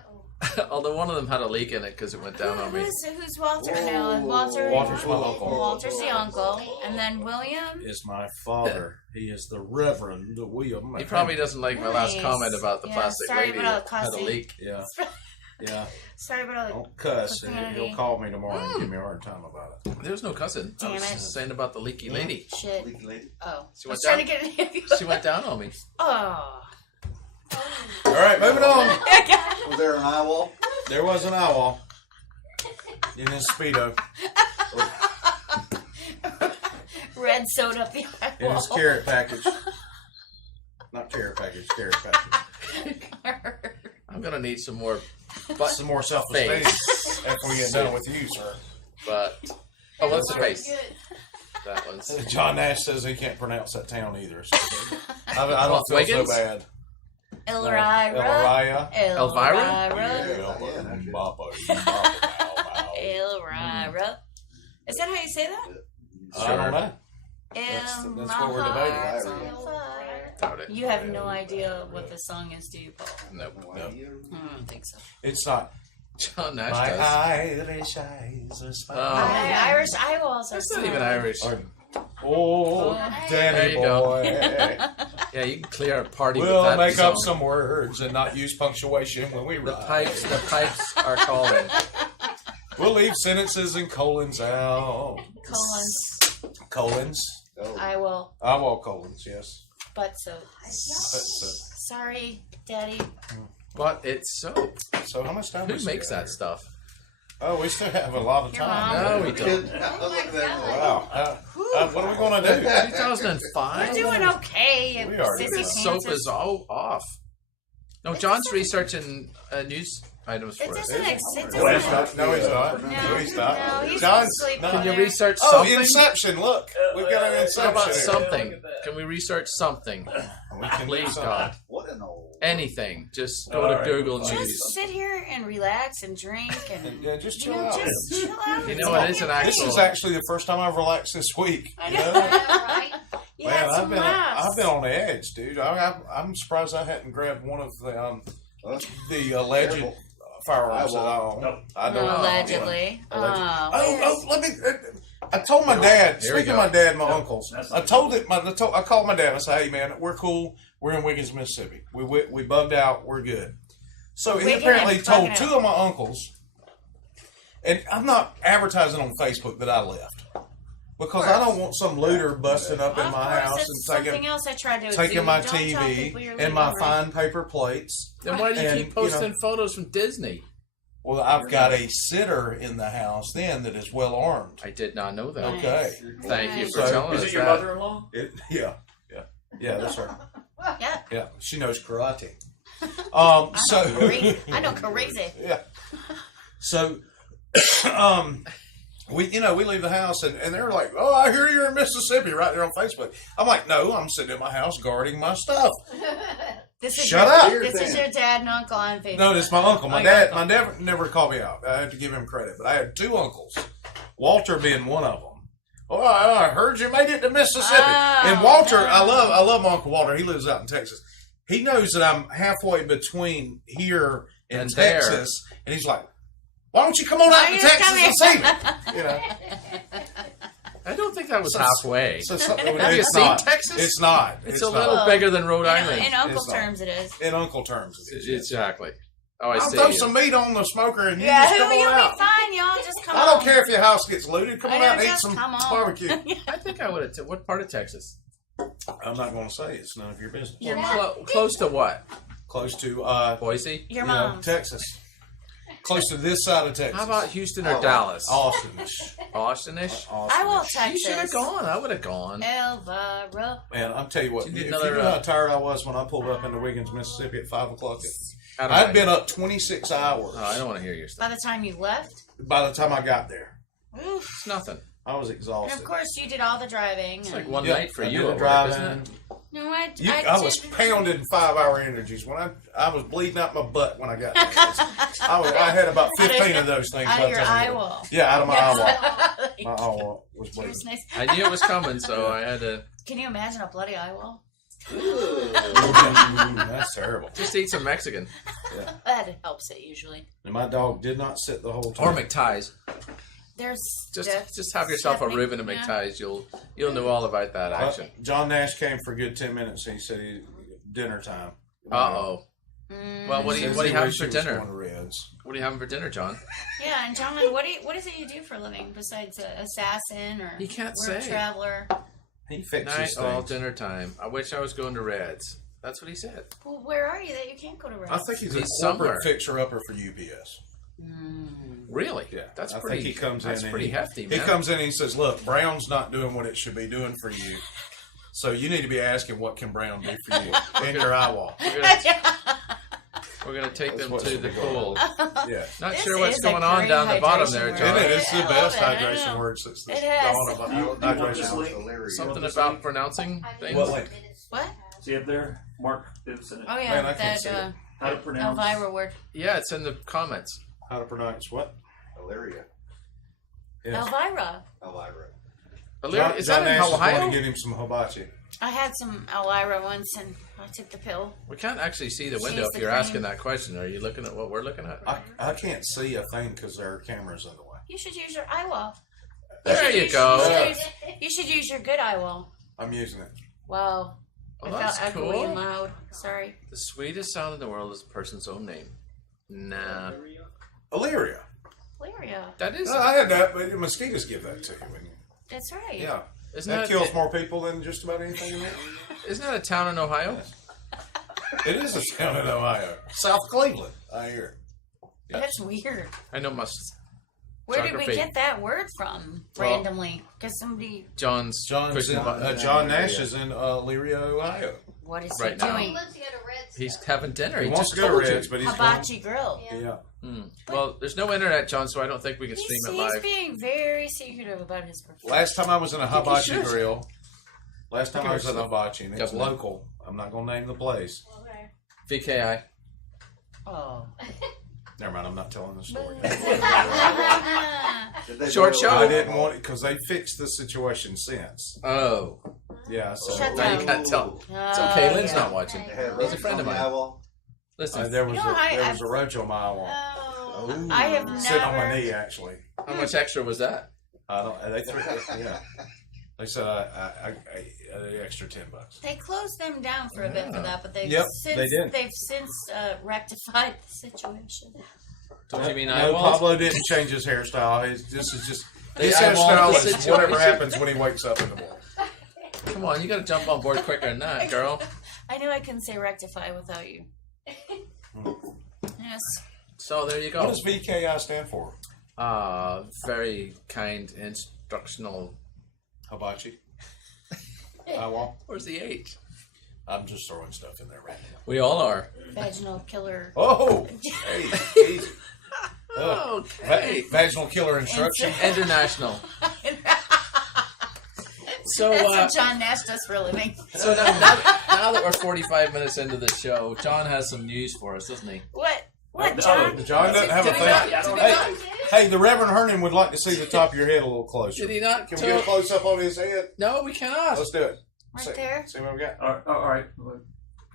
Although one of them had a leak in it because it went down on me. Who's Walter now? Walter's my uncle. Walter's the uncle, and then William. Is my father. He is the Reverend William. He probably doesn't like my last Nice. comment about the Yeah, plastic sorry lady about that had a cussing. leak. Yeah. Yeah. Sorry about all the Don't cuss. And profanity. he'll call me tomorrow and give me a hard time about it. There's no cussing. I Damn was it. just saying about the leaky lady. shit. Leaky lady. Oh, She I was went trying to get it. She went down on me. Oh. All right, moving on. Was there an eye wall? There was an eye wall in his Speedo. Red soda up the In his eyeball. carrot package. Not carrot package, carrot package. I'm gonna need some more butt, Some more self-esteem after we get done with you, sir. but oh, what's the face? That one's John Nash says he can't pronounce that town either. So I don't feel Wiggins? so bad. Elvira. Elvira. Elvira? Elvira. Is that how you say that? I don't know. That's what we're debating. doubt it. You have no idea what the song is, do you, Paul? Nope. I don't think so. It's not. John Nash My does. Irish eyes are spicy. Irish eyeballs are That's not even Irish. Oh, There Danny you go. boy. Yeah, you can clear a party with We'll that make song. up some words and not use punctuation when we The write. pipes are calling. We'll leave sentences and colons out. Colons. Colons. I will. I want colons, yes. But so. That's Sorry, Daddy. But it's soap. so how much time Who we makes still got that here? stuff? Oh, we still have a lot of Your time. mom. No, we don't. Look at that. Wow. What are we going to do? 2005? We're doing okay. We are doing Sissy okay. Soap pants is all off. No, John's researching news items It for us. doesn't exist. No, he's not. No, he's not. No, he's not. no, he's John's asleep not. Can you there. research Oh, something? Inception! Look, we've got an Inception. How about here. something? Can we research something? We can do Please, something. God. What an old. Anything. Just go All to right. Google Just News. Just sit here and relax and drink and Yeah, just you chill know, out. just chill out. You It's know, all it is an good. This is actual- actually the first time I've relaxed this week. I You know. know? Right? You Man, had I've some been laughs. I've been on the edge, dude. I'm surprised I hadn't grabbed one of the alleged firearms that I own. I don't know. Allegedly. Oh, let me. I told my dad. Here we Speaking go. of my dad and my uncles, I told it. I called my dad. I said, "Hey, man, we're cool. We're in Wiggins, Mississippi. We bugged out. We're good." So he Wiggin' apparently and told bugging two out. of my uncles, and I'm not advertising on Facebook that I left because I don't want some looter busting up in Of my course, house it's and something else I tried to taking do. my Don't tell TV people you're and my leaving, right? fine paper plates. Then why do you And, keep you posting know- photos from Disney? Well, I've got a sitter in the house then that is well armed. I did not know that. Okay. Thank you for So- telling Is us it your that. mother-in-law? Yeah, that's her. Yeah. Yeah, she knows karate. I know crazy. Yeah. So, we leave the house and they're like, "Oh, I hear you're in Mississippi," right there on Facebook. I'm like, "No, I'm sitting in my house guarding my stuff." This is Shut your, up. This is your dad and uncle on Facebook. No, this is my uncle. My Oh, dad. your My uncle. dad never called me out. I have to give him credit, but I had two uncles. Walter being one of them. Oh, I heard you made it to Mississippi. Oh, And Walter, no. I love my Uncle Walter. He lives out in Texas. He knows that I'm halfway between here and And there. Texas, and he's like, "Why don't you come on out Why to you Texas coming? and see me?" You know. I don't think that was halfway. Have you seen Texas? It's not. It's It's a not. little bigger than Rhode In, Island. in uncle It's not. terms, it is. In Uncle terms. It is, yes. Exactly. Oh, I I'll see. throw you. some meat on the smoker and you Yeah, just come you'll on be out. fine, y'all. Just come I on. don't care if your house gets looted. Come I on know, out and eat just some come on. barbecue. I think I would have. What part of Texas? I'm not going to say. It's none of your business. Your mom. Close to what? Close to Boise? Your you know, mom. Texas. Close to this side of Texas. How about Houston or Dallas? Austin-ish. Austin-ish? I will Austin-ish. Texas. You should have gone. I would have gone. Elvira. Man, I'm tell you what. You If need you another, know how tired I was when I pulled up into Wiggins, Mississippi at 5 o'clock. How did I'd I- been up 26 hours Oh, I don't want to hear your stuff. By the time you left. by the time I got there. Oof. It's nothing. I was And exhausted. of course, you did all the driving. It's and- like one Yeah, night for I you did at the work, driving. isn't it? No, I I was pounding 5-hour energies when I was bleeding out my butt when I got there. I had about 15 of those things. Out of your by the time eye wall. Yeah, out of my eye wall. Like, My eye wall was it bleeding. was nice. I knew it was coming, so I had to Can you imagine a bloody eye wall? That's terrible. just eat some Mexican That helps it usually. And my dog did not sit the whole time. or McTies. There's Just have yourself a Reuben and yeah. McTies. You'll know all about that action. John Nash came for a good 10 minutes. And he said dinner time. Uh-oh. Well, what do you have for dinner? Going to Reds. What are you having for dinner, John? Yeah, and John, what is it you do for a living besides assassin or He can't word say. traveler? He fixes Night all things. dinner time. I wish I was going to Reds. That's what he said. Well, where are you that you can't go to Reds? I think he's a He's corporate somewhere. fixer-upper for UPS. Really? Yeah, That's I pretty. think he comes that's in and pretty he, hefty, He man. comes in and he says, "Look, Brown's not doing what it should be doing for you, so you need to be asking what can Brown do for you in your eye wall." We're gonna take That's them what's to the gonna go pool. Yeah. Not This sure what's is a going on great down the bottom hydration there, word. John. It's the I best love it. I hydration know. word since the It has. dawn of hydration. Link? Hilarious. Something about pronouncing things. What link? What? See up there? Mark did send it. Oh yeah, Man, I can't that see it. How to pronounce Elvira word. Yeah, it's in the comments. How to pronounce what? Hilaria. Yes. Elvira. Elvira. Is John that in Nash is going Ohio? to get him some hibachi. I had some Elvira once, and I took the pill. We can't actually see the window She's if the you're queen. asking that question. Are you looking at what we're looking at? I can't see a thing because there are cameras in the way. You should use your eye wall. There you go. You should use your good eye wall. I'm using it. Wow. Oh, I that's felt echoey and cool. loud. Sorry. The sweetest sound in the world is a person's own name. Nah, Illyria. Lyria. that is. I had that, but mosquitoes give that to you. That's right. Yeah. Isn't That that kills more people than just about anything in there. Isn't that a town in Ohio? It is a town in Ohio. South Cleveland, I hear. That's weird. I know Where did we Geography. get that word from Well- randomly? Because somebody. John's pushing the button. John Nash is in Elyria, Ohio. What is Right he now. doing? Let's go to Red's. He's having dinner. He He wants just to go to told you. Reds, but he's Hibachi Grill. Yeah. going. Yeah. Well, there's no internet, John, so I don't think we can stream it He's live. being very secretive about his profession. Last time I was in a think you hibachi should. grill. Last time Think I it was was at a hibachi, and it's Government. local. I'm not going to name the place. Okay. VKI. Oh. Never mind, I'm not telling the story. Did they Short go- show. I didn't want it because they fixed the situation since. Oh, Yeah, so Shut now you down. can't tell. It's Oh, okay. Lynn's yeah. not watching. They had He's a friend of on the mine. eye wall. Listen, there was You know, a roach on my wall. Oh, I have never. Sitting on my knee, actually. how much extra was that? I don't. They threw it. Yeah. They said I the extra $10. They closed them down for a bit for that, but they've Yep, since they did. they've since rectified the situation. Don't you mean no, eyeballs? Pablo didn't change his hairstyle. This is just They his eyeballed hairstyle the is situation. whatever happens when he wakes up in the morning. Come on, you got to jump on board quicker than that, girl. I knew I couldn't say rectify without you. Yes. So there you What go. does VKI stand for? Very kind, instructional. Hibachi. Wall. Where's the H? I'm just throwing stuff in there right now. We all are. Vaginal killer. Oh, hey, easy. Okay. Vaginal killer instruction. International. So, That's what John Nash does for a living. so now that we're 45 minutes into the show, John has some news for us, doesn't he? What? What, No. John? John doesn't have a Did he not? thing. Did he not? Hey, the Reverend Hernan would like to see the top of your head a little closer. Did he not? Can we get a close up on his head? No, we cannot. Let's do it. Right see, there? See what we got. All right.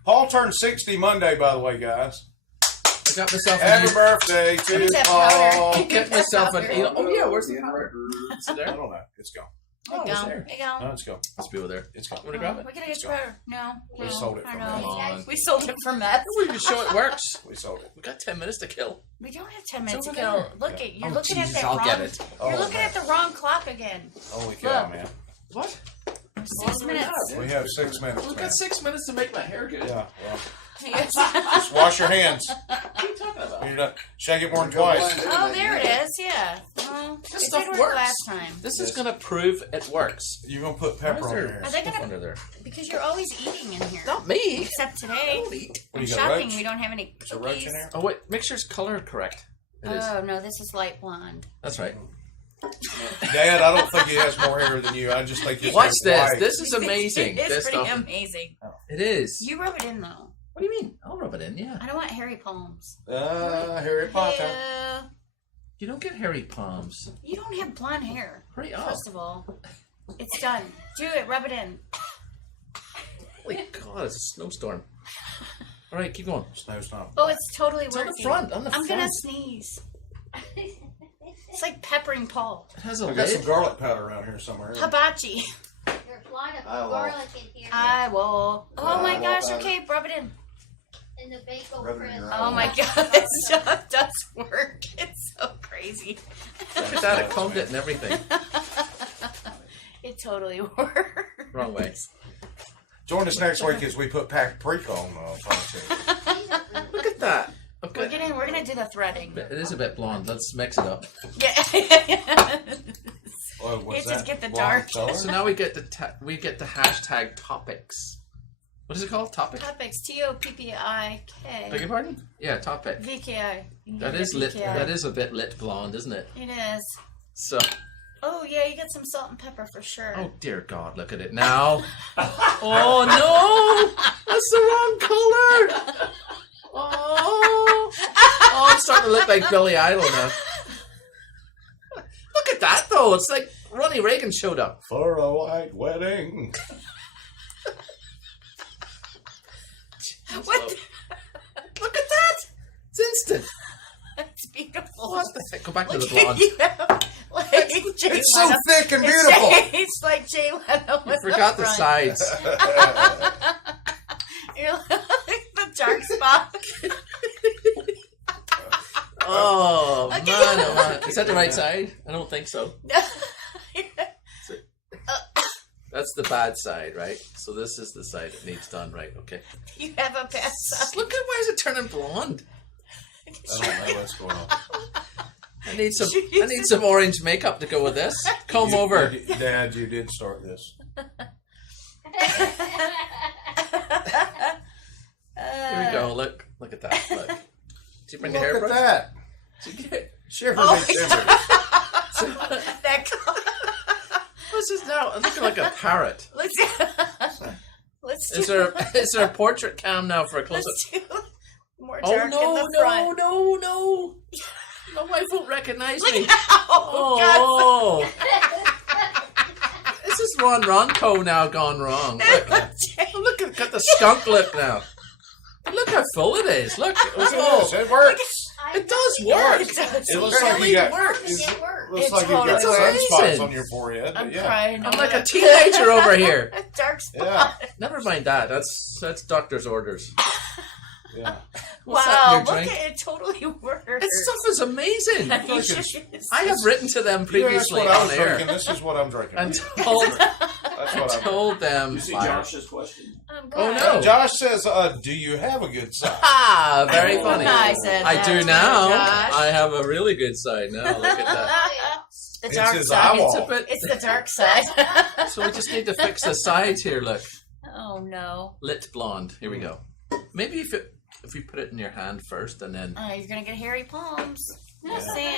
Paul turned 60 Monday, by the way, guys. I got myself Happy an birthday to What's that Paul. powder? Get myself an Powder. eel. Oh yeah, where's the powder? Is it I there? don't know. It's gone. Oh, it's There there. you go. No, it's gone. Let's be over there. It's gone. Want to grab it? We gotta get your powder. No. We no, sold it I for know. meth. Come on. We sold it for meth. We can show it works. We sold it. We got 10 minutes to kill. We don't have 10 minutes to over kill. there. Look at you're Oh, looking Jesus, at that I'll wrong. get it. You're Oh, looking man. at the wrong clock again. Holy cow, Look. man. What? 6 minutes. We have 6 minutes. We've man. got 6 minutes to make my hair good. Yeah, well, Yes. just wash your hands. What are you talking about? You're not, shake it more than twice. Oh, there it is. Yeah. Well, This it stuff did work works. last time. This is going to prove it works. You're going to put Why pepper is on there your hair. Are they stuff gonna- under there? Because you're always eating in here. Not me. Except I today. don't eat. What, I'm you got a shocking roach? we don't have any Is there a roach cookies. in there? Oh wait, make sure it's color correct. It is. Oh no, this is light blonde. That's right. Dad, I don't think he has more hair than you. I just think his Watch hair's this. white. This is amazing. It's This pretty stuff. amazing. It is. You rub it in though. What do you mean? I'll rub it in. Yeah. I don't want hairy palms. Harry Potter. Yeah. You don't get hairy palms. You don't have blonde hair. Hurry up. First of all, it's done. Do it. Rub it in. Holy God! It's a snowstorm. All right, keep going. Snowstorm. Oh, it's totally It's on working. the front. On the I'm front. gonna sneeze. It's like peppering Paul. It has a I got some lid. garlic powder around here somewhere. Hibachi. There's a lot of I will. garlic in here. I will. Oh my I gosh. will. Okay, rub it in. And the bagel Rub it in crisp. your Oh eye. my god, this stuff does work. It's so crazy. Look at that. It combed it and everything. It totally works. Wrong way. Join us next week as we put paprika on the podcast. Look at that. We're Okay. gonna do the threading. It is a bit blonde. Let's mix it up. Yeah. Oh, what's You just that? get the Blonde dark. color? So now we get the hashtag topics. What is it called? Topic. Topics. TOPPIK. Beg your pardon? Yeah, topic. VKI. You That get is the lit. VKI. That is a bit lit blonde, isn't it? It is. So. Oh yeah, you get some salt and pepper for sure. Oh dear God! Look at it now. Oh no! That's the wrong color. Oh, I'm starting to look like Billy Idol now. Look at that though. It's like Ronnie Reagan showed up. For a white wedding. What? Look at that. It's instant. It's beautiful. What the heck? Go back to Look the at blonde. you. Like Jay It's so Leno. thick and beautiful. It's like Jay Leno. You with forgot the front. sides. You're like the dark spot. Oh man, oh man. Is that the right side? I don't think so. That's the bad side, right? So this is the side that needs done right. Okay. You have a bad side. Look at why is it turning blonde? I don't know what's going on. I need some orange makeup to go with this. Comb over. Dad, you did start this. Here we go. Look at that. Look. Did you bring the Look at hairbrush? that. Did you get? Shiver Oh me my timbers. That color. This is now looking like a parrot. Let's do. Is there a portrait cam now for a close up? Let's do more Oh dark in the front. no! My wife won't recognize me. Look out! Oh, this is Ron Ronco now gone wrong. Look at the skunk lip now. Look how full it is. Look, It works. it does work. It does. It looks work. like you got. works. It works. Looks It like you've got totally works. sunspots on your forehead. I'm But yeah. crying. I'm like a teenager over here. A dark spot. Yeah. Never mind that. That's doctor's orders. Yeah. What's Wow, that in look your at drink? it. Totally works. This stuff is amazing. You Look, should- it's- I have written to them That's previously what I on was air drinking. This is what I'm drinking. and told, That's what I'm told them. You see fire. Josh's question? I'm Oh, glad. no. Josh says, "Do you have a good side?" Ah, very I funny. I said I that do to now. Josh. I have a really good side now. Look at that. The It's dark his side. eyeball. It's a bit. It's the dark side. So we just need to fix the sides here. Look, Oh no. lit blonde. Here we go. Maybe if we put it in your hand first and then. Oh, you're gonna get hairy palms. Just Yeah. saying.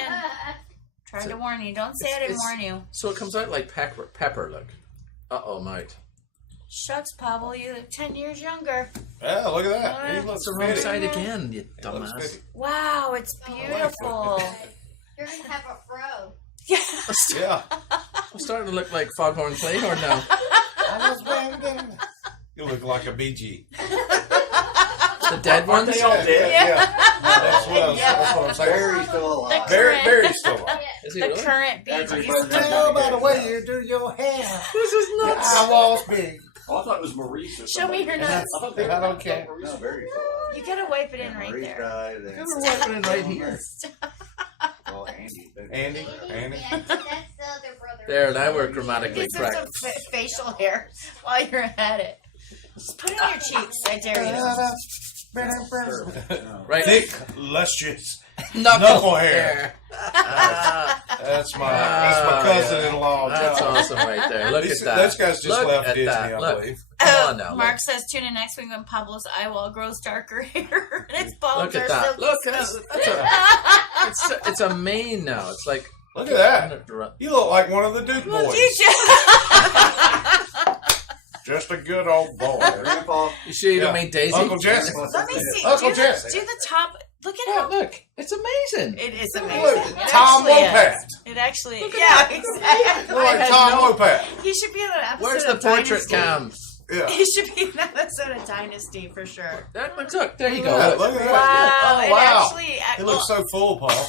Tried to warn you. Don't say I didn't it's- warn you. So it comes out like pepper. Look. Oh, mate. Shucks, Pavel, you look 10 years younger. Yeah, look at that. He It's looks It's the wrong fitty. side again, you He looks dumbass. fitty. Wow, it's beautiful. You're gonna have a fro. Yeah. Yeah. I'm starting to look like Foghorn Claymore now. You look like a BG. The dead ones. They all dead. Yeah. That's what I'm saying. Barry's still alive. Barry's still alive. Is he The really? current Everybody BGs. knows by the way you do your hair. This is Your nuts. eyeballs big. Oh, I thought it was Maurice or Show me somebody. your nuts. I thought I don't care. Maurice. No, Barry's still alive. You gotta wipe it in right Maurice there. died. And, We're wiping it right here. well, Andy. Andy. That's the other brother. There, now we're grammatically Get some correct. facial hair while you're at it. Just put it on your cheeks. I dare you. Right. Thick, luscious. Knuckle, Knuckle hair. Ah, That's my cousin-in-law. that's John. awesome right there. Look This at that. guy's just Look left at Disney, that. I Look. believe. Come on now. Mark Look, says tune in next week when Pablo's eyeball grows darker hair. His palms look at are that. silky Look, smooth. it's a mane now. It's like Look at that. You look like one of the Duke boys. Just a good old boy. Grandpa. You sure you don't mean Daisy? Uncle Jesse. Let me see. Uncle do Jesse. the top. Look at Oh, how. look. It's amazing. It is amazing. Look, It Tom actually Wopat. is. It actually. Look Yeah, at exactly. Look like had Tom no- Wopat. He should be in an episode Where's the of portrait Dynasty. cam? Yeah. He should be in an episode of Dynasty for sure. Look, there you go. Yeah, Look. look at that. Wow. Oh, It wow. actually. He looks so full, Paul.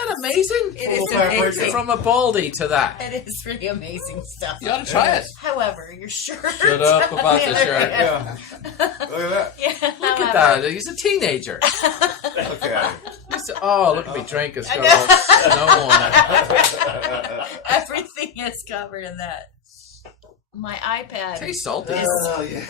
Isn't that amazing? It is Full paprika. amazing. From a baldy to that. It is really amazing stuff. You ought to try it. However, your shirt. Shut up about the on other shirt. hand. Yeah. Look at that. Yeah. Look at that. He's a teenager. Look at him. Oh, look at me drink. It's got all snow on it. Everything is covered in that. My iPad. Tastes salty. Oh, yeah.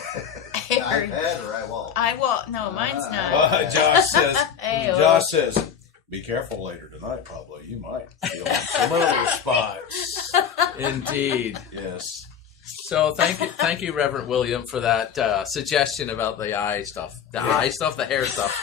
Hairy. iPad or iWall? No, mine's not. Josh says, be careful later tonight, Pablo. You might feel some little spots. Indeed. Yes. So thank you, Reverend William, for that suggestion about the eye stuff, the hair stuff.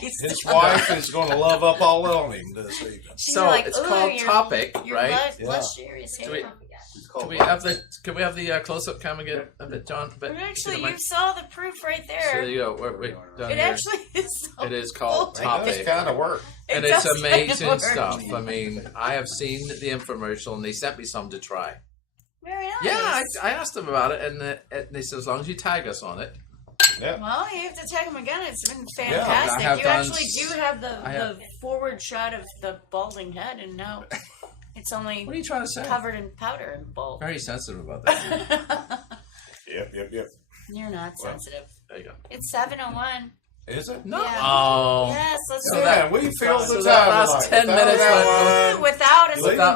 His wife is going to love up all on him this evening. She's So like, it's "Ooh, called your- Topic, your right? luxurious Do we- hair." It's Can called we have the close-up cam again? A bit, John. A bit. But to actually, the you mic. saw the proof right So there there. you go. Wait, down It here. actually is. So It is called cool. Topic. That's kind of work. And It it's does kinda amazing work. stuff. I mean, I have seen the infomercial, and they sent me some to try. Very nice. Yeah, I asked them about it, and they said as long as you tag us on it. Well, you have to tag them again. It's been I fantastic. have You done actually do have I have- the forward shot of the balding head, and now it's only What are you trying to say? covered in powder and bald. Very sensitive about that. Yep. You're not sensitive. There you go. It's 7:01. Is it? No. Yeah. Oh. Yes, let's So do that- it. Man, we feel so the that time last tonight. 10 Without minutes that Ooh, one-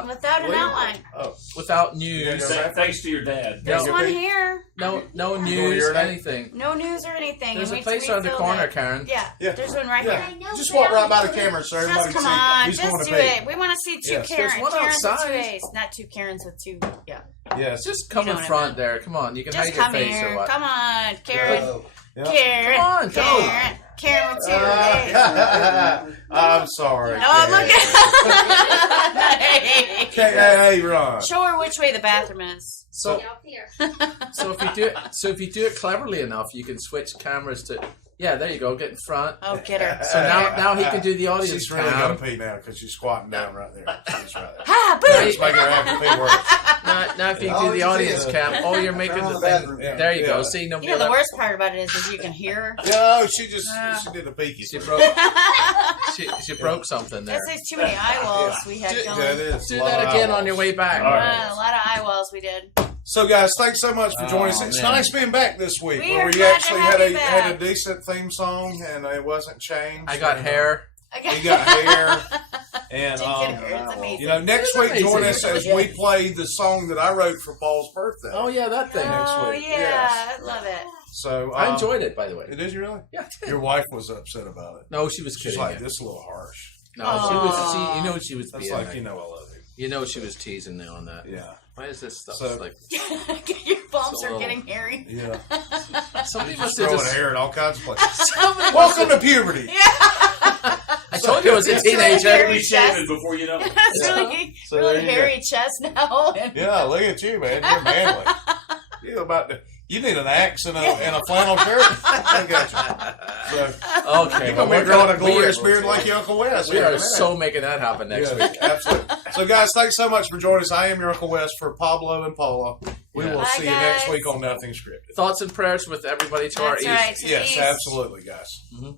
without an Leave? outline. Oh, Without news. Thanks to your dad. There's No. one here. No news, your name? anything. No news or anything. There's and a we place around the refilled corner, it. Karen. Yeah, Yeah. there's one right Yeah. here. just walk right by the camera so everybody Just come can see on, who's going just to do be. it. We want to see two Yes. Karens. There's one Karens with outside. two A's, not two Karens with two. Yeah. Yes. Just come You know in what I front mean. there. Come on. You can Just hide your come face here. or what? Come on, Karen. Oh, Yeah. Karen. Come on, go. Karen. Karen with two A's. I'm sorry. Oh, look at Hey, Ron. Show her which way the bathroom is. So, Up here. so if you do it cleverly enough, you can switch cameras to. Yeah, there you go. Get in front. Oh, get her. So now he can do the audience She's really going cam. to pee now because she's squatting down right there. She's right there. Ha! Now, Boom! Just making her have to pee worse. now if you Oh, do the it's audience just- cam, oh, you're making Around the the thing. bathroom. Yeah. There you go. Yeah. See, nobody. You know, the left. worst part about it is you can hear her. No, she did a peeky. She broke. she broke something there. That's too many eye walls we had going. Yeah, it is. Do A lot that of again eyeballs. on your way back. All right. A lot of eye walls we did. So, guys, thanks so much for joining us. Oh, It's man. nice being back this week, We where are we glad to actually have had you a back. decent theme song and it wasn't changed. I got hair. You got hair. And, It's amazing. you know, next It's week, amazing. join us as we play the song that I wrote for Paul's birthday. Oh yeah, that thing. Oh, week, yeah. yes. I love it. So I enjoyed it, by the way. Did you really? Yeah. Your wife was upset about it. No, she was She's kidding. like, you. this is a little harsh. No, she was. Aw. She, you know, she was That's being. like, like- you know, I love you. you know, she was teasing me on that. Yeah. Why is this stuff So- like? Your bumps So are little. getting hairy. Yeah. Somebody Just must have throwing just. hair in all kinds of places. Somebody Welcome to puberty. I told you I was a It's really teenager. hairy. Be shaving before you know it. It's really, So really there you hairy chest now. And Yeah, look at you, man. You're manly. You're about to. You need an axe and a flannel shirt. I got you. So Okay, you're well, gonna be growing a we glorious are- beard like your Uncle Wes. We here in a are minute. so making that happen next Yeah, week. absolutely. So, guys, thanks so much for joining us. I am your Uncle Wes for Pablo and Paula. We Yeah. will Bye, see you next guys. week on Nothing Scripted. Thoughts and prayers with everybody to our That's east. right. to the Yes, east. absolutely, guys. Mhm.